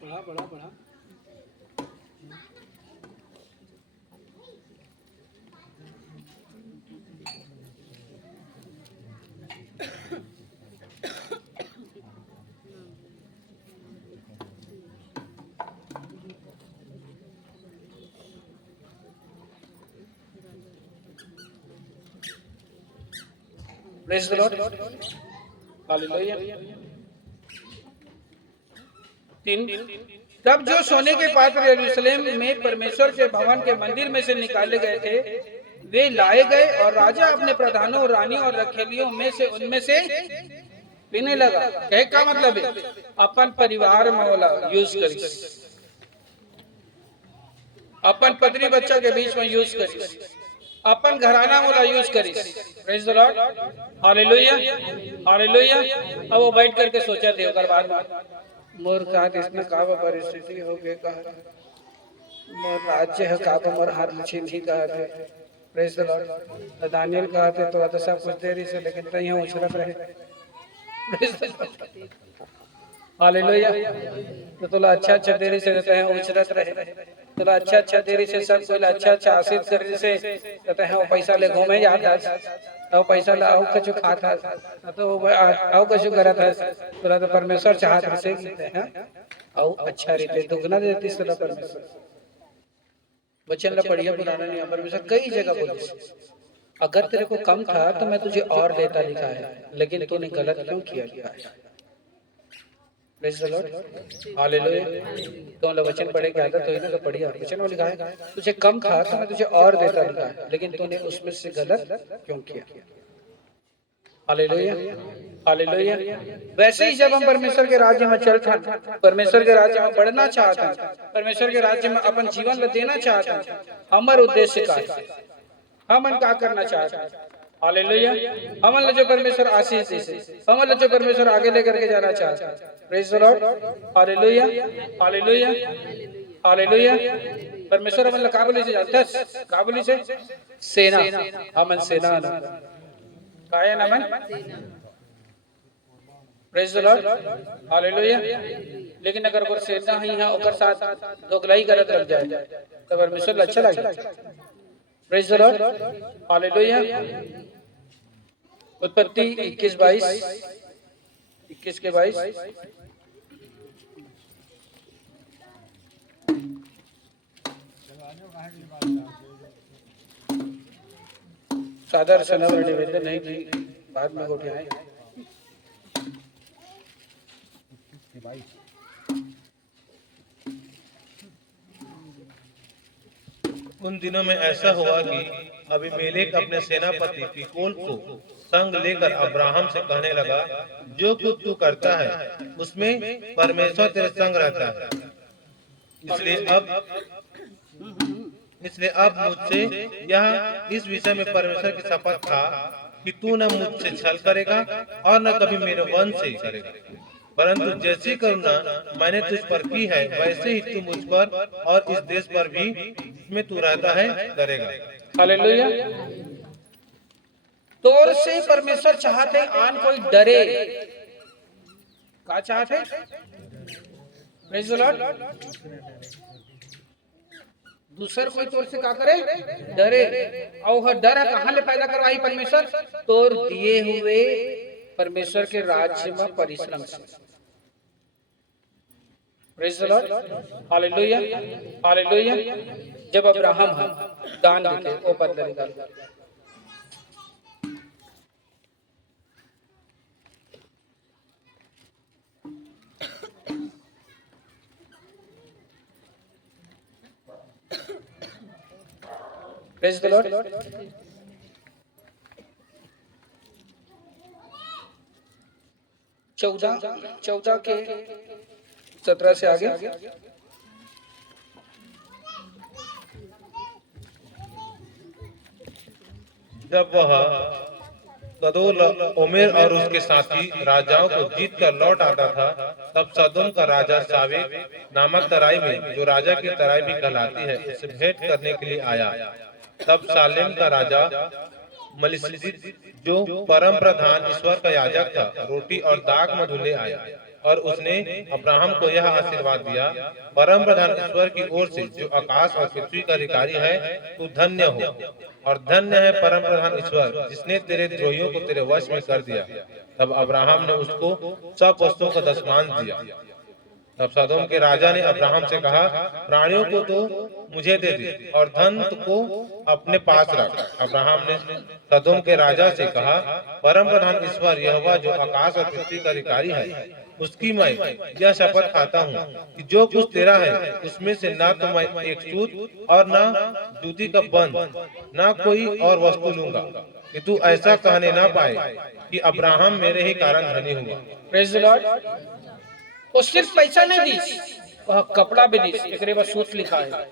बढ़ा बढ़ा बढ़ा। Praise the Lord, hallelujah. 3 तब जो सोने के पात्र यरूशलेम में परमेश्वर के भवन के मंदिर में से निकाले गए थे वे लाए गए और राजा अपने प्रधानों, रानियों और रखेलियों में से उनमें से पीने लगा। कहे का मतलब है, अपन परिवार में वाला यूज करी, अपन पत्नी बच्चा के बीच में यूज करी, अपन घराना वाला यूज करी। Praise the Lord, hallelujah, hallelujah. अब वो बैठ करके सोचा थे ओकर बाद में मोर साथ इसमें का परिस्थिति हो गए का मोर राज्य है का मोर हाथ छीन ही का थे। Praise the Lord. दानियल का थे तो आता सब कुछ देरी से, लेकिन तई हम उछलत रहे। Praise the Lord, hallelujah. तो तोला अच्छा अच्छा देरी से रहते हैं उछलत रहे। चलो अच्छा अच्छा देरी से सब कोई अच्छा अच्छा आशीष कर से कहते हैं वो पैसा ले घूमे जाता है पैसा ला आओ कछु खाता तो वो आओ कछु करत है बोला तो परमेश्वर चाहत से हैं आओ अच्छा रीते दुगना देती सदा परमेश्वर वचन ला पढ़िए पुराना नियम परमेश्वर कई जगह बोले अगर तेरे को कम था तो मैं तुझे और देता लिखा है लेकिन तूने गलत क्यों किया लिखा है प्रेज द लॉर्ड हालेलुया तो वचन पढ़े की आदत हुई ना तो पढ़िए वचन में लिखा है तुझे कम था तो मैं तुझे और देता लिखा है लेकिन तूने उसमें से गलत क्यों किया हालेलुया हालेलुया वैसे ही जब हम परमेश्वर के राज्य में चलते हैं परमेश्वर के राज्य में बढ़ना चाहते हैं परमेश्वर के राज्य में अपन जीवन देना चाहते हैं हमारा उद्देश्य का है हम क्या करना चाहते हैं हालेलुया हमन जो परमेश्वर आशीष दे हमन जो परमेश्वर आगे लेकर के जाना चाहते हैं praise the Lord hallelujah hallelujah hallelujah परमेश्वर हमन का बोले से जानता है का बोले से सेना हमन सेना काय नाम प्रेज द लॉर्ड हालेलुया लेकिन अगर वो सेना ही है ओकर साथ दोगलाई करत रह जाए तो परमेश्वर अच्छा लगे प्रेज द लॉर्ड हालेलुया उत्पत्ति 21:22 21 के 22 सादर सनव निवेदन नहीं की बाद में उठाए उन दिनों में ऐसा हुआ कि अबीमेलेक अपने सेनापति फिकोल को संग लेकर अब्राहम से कहने लगा जो कुछ तू करता है उसमें परमेश्वर तेरे संग रहता है इसलिए अब मुझसे यह इस विषय में परमेश्वर की शपथ था कि तू न मुझसे छल करेगा और न कभी मेरे वंश से करेगा परंतु जैसी करुणा मैंने तुझ पर की है वैसे ही तू मुझ पर और इस देश पर भी जिसमें तू रहता है करेगा हालेलुया तोर से परमेश्वर चाहते आन कोई डरे का चाहते प्रेज द लॉर्ड दूसर कोई तोर से का करे डरे और डर है कहां ले पैदा करवाई परमेश्वर तोर दिए हुए परमेश्वर के राज्य में परिश्रम से praise the Lord hallelujah hallelujah जब अब्राहम दान देते वो बदले निकाल प्रेज द लॉर्ड 14 के 17 से आगे जब वह कदोल ओमेर और उसके साथी राजाओं को जीत कर लौट आता था तब सदोम का राजा सावेक नामक तराई में जो राजा की तराई भी कहलाती है उसे भेंट करने के लिए आया तब सालेम का राजा मलिसिदित जो परम प्रधान ईश्वर का याजक था रोटी और दाग मधु ले आया और उसने अब्राहम को यह आशीर्वाद दिया परम प्रधान ईश्वर की ओर से जो आकाश और पृथ्वी का अधिकारी है तू धन्य हो और धन्य है परम प्रधान ईश्वर जिसने तेरे द्रोहियों को तेरे वश में कर दिया तब अब्राहम ने उसको सब वस्तुओं का दशमांश दिया तब सदोम के राजा ने अब्राहम से कहा प्राणियों को तो मुझे दे दे और धन को अपने पास रख अब्राहम ने सदोम के राजा से कहा परम प्रधान ईश्वर यहोवा जो आकाश और पृथ्वी का अधिकारी है उसकी मैं यह शपथ खाता हूँ कि जो कुछ तेरा है उसमें से ना तो मैं एक सूत और ना जूती का बंद ना कोई और वस्तु लूंगा कि तू ऐसा कहने ना पाए कि अब्राहम मेरे ही कारण धनी हुआ प्रेज द लॉर्ड वो सिर्फ पैसा नहीं दी वह कपड़ा भी दी एकरे पर सूत लिखा है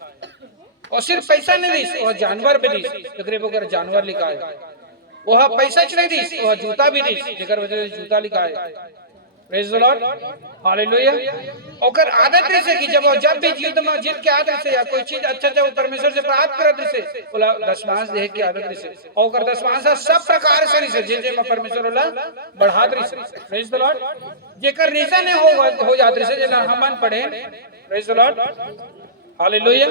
और सिर्फ पैसा नहीं दी वह जानवर भी दी एकरे पर जानवर लिखा है वह पैसा नहीं दी वह जूता भी दी जेकर वजह से जूता लिखा है प्रेज द लॉर्ड हालेलुया ओकर आदत से कि जब भी युद्ध में जीत के आदत से या कोई चीज अच्छा जब परमेश्वर से प्राप्त करत से बोला दशमांश दे के आदत से और ओकर दशमांश सब प्रकार से जे में परमेश्वर वाला बढ़ा दे से प्रेज द लॉर्ड जेकर रीजन हो जात से जेना हमन पढ़े प्रेज द लॉर्ड हालेलुया।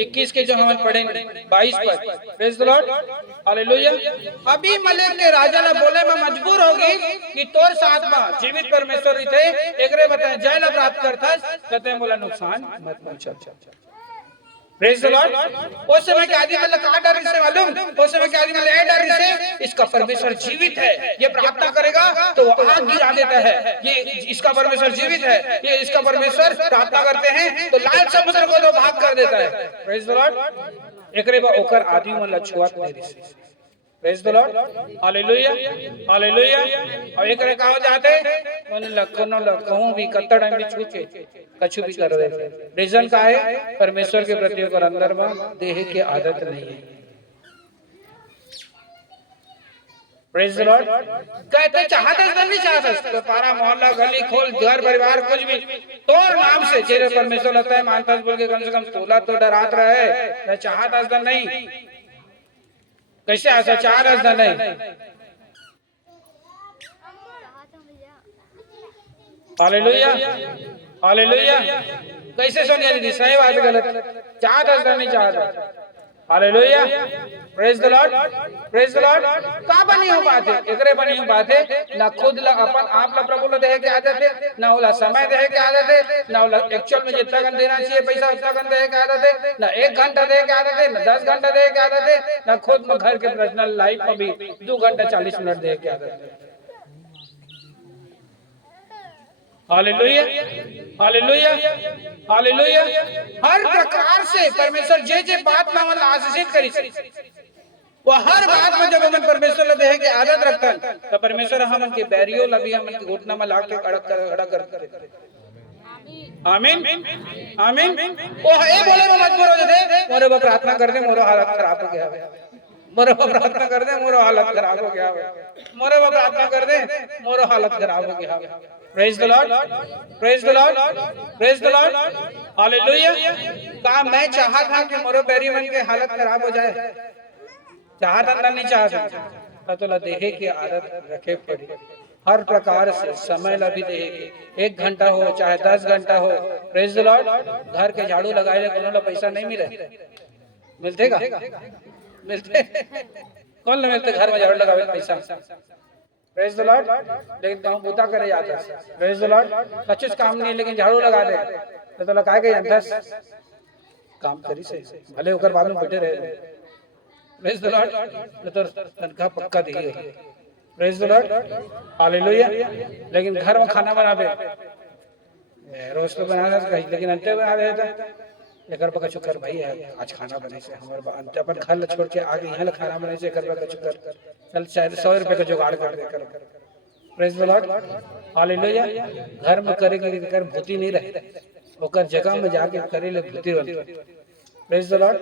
21 के जो हम पढ़ेंगे 22 पर, प्रेज द लॉर्ड, हालेलुया। अभी मलेक के राजा ने बोले मैं मजबूर होगी कि तोर साथ में जीवित परमेश्वर थे एकरे बताए जय ला प्राप्त करता कहते हैं बोला नुकसान मत पहुंचा। Praise the Lord. उस समय के आदमी मतलब कहाँ डर से मालूम, उस समय के आदमी मतलब डर से इसका परमेश्वर जीवित है, ये प्रार्थना करेगा तो आग गिरा देता है, ये इसका परमेश्वर जीवित है, ये इसका परमेश्वर प्रार्थना करते हैं तो लाल समुद्र को तो भाग कर देता है। Praise the Lord. एकरे बा ओकर आदमी मतलब छुआत नहीं रही। Praise the Lord, hallelujah, hallelujah. और एकरे का हो जाते मन लखनो लखों भी कत्तड़ में छूचे कछु भी कर दे। रीजन का है परमेश्वर के प्रति ओकर अंदर में देह के आदत नहीं है। Praise the Lord. कहते चाहते नहीं चाहते तो पारा मोहल्ला गली खोल घर परिवार कुछ भी तोर नाम से जेरे परमेश्वर लगता है मानता बोल के कम से कम तोला तो डरात रहे चाहता नहीं कैसे आशा चार अर्थ नहीं। Hallelujah, hallelujah. कैसे सोनिया दीदी सही बात गलत चाहत अर्थ नहीं चाहत। Hallelujah, praise the lord, praise the Lord. का बनी हो बात है एकरे बनी हो बात है ना खुद ला अपन आप ला प्रभु ला देह के आदत है ना ओला समय देह के आदत है ना ओला एक्चुअल में जितना घंटा देना चाहिए पैसा उतना घंटा देह के आदत है ना 1 घंटा देह के आदत है ना 10 घंटा देह के आदत है ना खुद में घर के पर्सनल लाइफ में भी 2 घंटा 40 मिनट देह के आदत है। Hallelujah, hallelujah, hallelujah. हर प्रकार से परमेश्वर जे बात में मन आशीषित करी वो हर बात में जब हम परमेश्वर देह के आदत रखता है तो परमेश्वर हमन के बैरियो लबी हमन के घुटना में लाके खड़ा कर। आमीन, आमीन। वो ए बोले मैं मजबूर हो जाते मोरे बा प्रार्थना कर दे मोरो हालत खराब हो गया है, मोरे बा प्रार्थना कर दे मोरो हालत खराब हो गया है, मोरे बा प्रार्थना कर दे मोरो हालत खराब हो गया है। Praise the lord, praise the lord, praise the Lord, hallelujah. का मैं चाहा था कि मोरो बैरी मन के हालत खराब हो जाए चाहता था नहीं चाहता तो देह की आदत रखे पड़ी हर प्रकार से समय ला भी देह के 1 घंटा हो चाहे 10 घंटा हो। Praise the Lord. घर के झाड़ू लगाए ले कोनो ला पैसा नहीं मिले मिलते का मिलते कौन ला मिलते घर में झाड़ू लगावे पैसा। Praise the Lord. लेकिन गाँव बूता करे जाता है। Praise the Lord. कच्चुस काम नहीं लेकिन झाड़ू लगा दे तो लगाए गए अंदर काम करी से भले होकर बाद में बैठे रहे। Praise the lord. तो तनख्वाह पक्का दिए। Praise the Lord, hallelujah. लेकिन घर में खाना बनावे रोज तो बनाना कहीं लेकिन अंते बना देता एकर पर कछु कर भाई आज खाना बने से हमर अंते अपन घर ल छोड़ के आगे यहां ल खाना बने से एकर पर कछु कर चल शायद 100 रुपए का जुगाड़ कर दे कर। Praise the Lord, hallelujah. घर में करेगी कर भूती नहीं रहे ओकर जगह में जाके करे ले भूती बनती। Praise the Lord,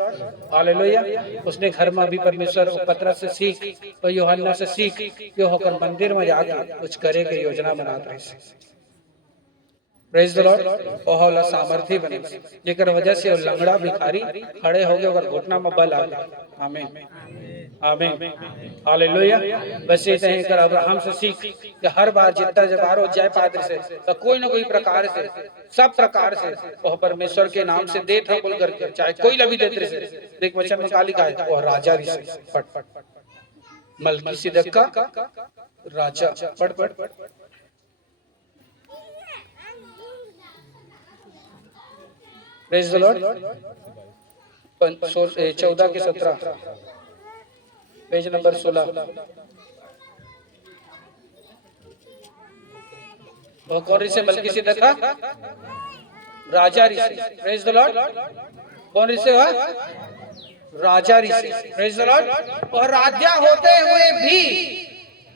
hallelujah. उसने घर में भी परमेश्वर पतरस से सीख और यूहन्ना से सीख कि होकर मंदिर में जाके कुछ करे के योजना बनाते रहे। Praise the Lord. ओहला सामर्थी बने जेकर वजह से वो लंगड़ा भिखारी खड़े हो गए और घुटना में बल आ गया। आमीन, आमीन, हालेलुया। बस ये कहें कर अब्राहम से सीख कि हर बार जितना जब आरो जय पात्र से तो कोई ना कोई प्रकार से सब प्रकार से वह परमेश्वर के नाम से दे था बोल करके चाहे कोई लभी देते से देख वचन में काली का है वह राजा री से पट मलकीसिदक का राजा पट पट। Praise the Lord. 14 के 17 पेज नंबर 16 वो कौन से मलकीसिदक का राजा ऋषि। Praise the lord. कौन ऋषि हुआ राजा ऋषि। Praise the lord. और राजा होते हुए भी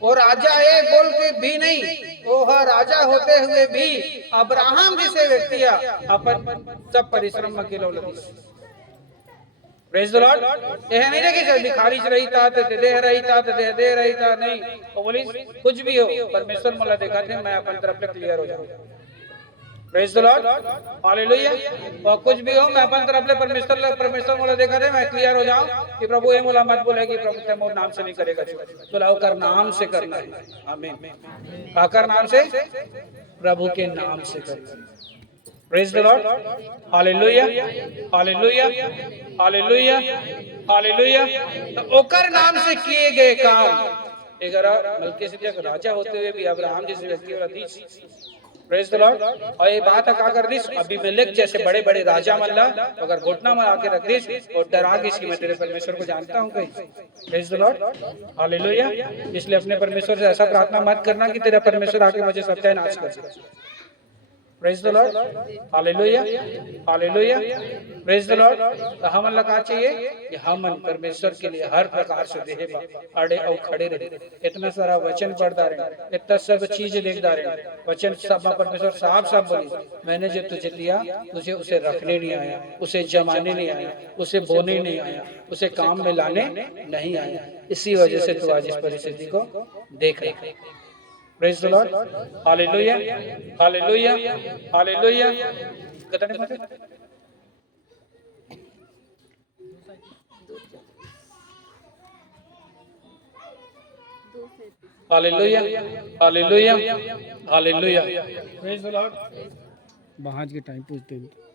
वो राजा है बोल के भी नहीं वो राजा होते हुए भी अब्राहम जैसे व्यक्ति अपन सब परिश्रम में किलो लगी। Praise the Lord. यह नहीं देखी भिखारी रही था तो दे रही था तो दे रही था नहीं वो बोली कुछ भी हो परमेश्वर मला देखा थे मैं अपन तरफ से क्लियर हो जाऊं। Praise the Lord, hallelujah. और कुछ भी हो मैं अपन तरफ से परमेश्वर मला देखा थे मैं क्लियर हो जाऊं कि प्रभु ये मोला मत बोले कि प्रभु ते मोर नाम से नहीं करेगा चुनाव कर नाम से करना है। आमीन। काकर नाम से प्रभु के नाम से करना। Praise the Lord, hallelujah, hallelujah, hallelujah, hallelujah. तो ओकर नाम से किए गए काम अगर मलकीसेदेक राजा होते हुए भी अब्राहम जैसे व्यक्ति और अधीश, प्रेज द लॉर्ड। और ये बात का कर दिस अबीमेलेक जैसे बड़े बड़े राजा मल्ला अगर घुटना में आके रख दिस और डरा के मैं तेरे परमेश्वर को जानता हूँ कहीं, प्रेज द लॉर्ड, हालेलुया। इसलिए अपने परमेश्वर से ऐसा प्रार्थना मत करना कि तेरा परमेश्वर आके मुझे सत्यानाश कर दे। Praise the Lord, hallelujah, hallelujah, praise the lord. तो हम अल्लाह का चाहिए कि हम परमेश्वर के लिए हर प्रकार से देह अड़े और खड़े रहे। इतना सारा वचन पढ़ता रहे, इतना सब चीज देखता रहे, वचन सब परमेश्वर साफ साफ बोली, मैंने जो तुझे दिया तुझे उसे रखने नहीं आया, उसे जमाने नहीं आया, उसे बोने नहीं आया, उसे काम में लाने नहीं आया। इसी वजह से तू आज इस परिस्थिति को देख रहा है। Praise the Lord, hallelujah, hallelujah, hallelujah. कितने पढ़े? Hallelujah, hallelujah, hallelujah. Praise the Lord. बाहर के टाइम पूछते हैं।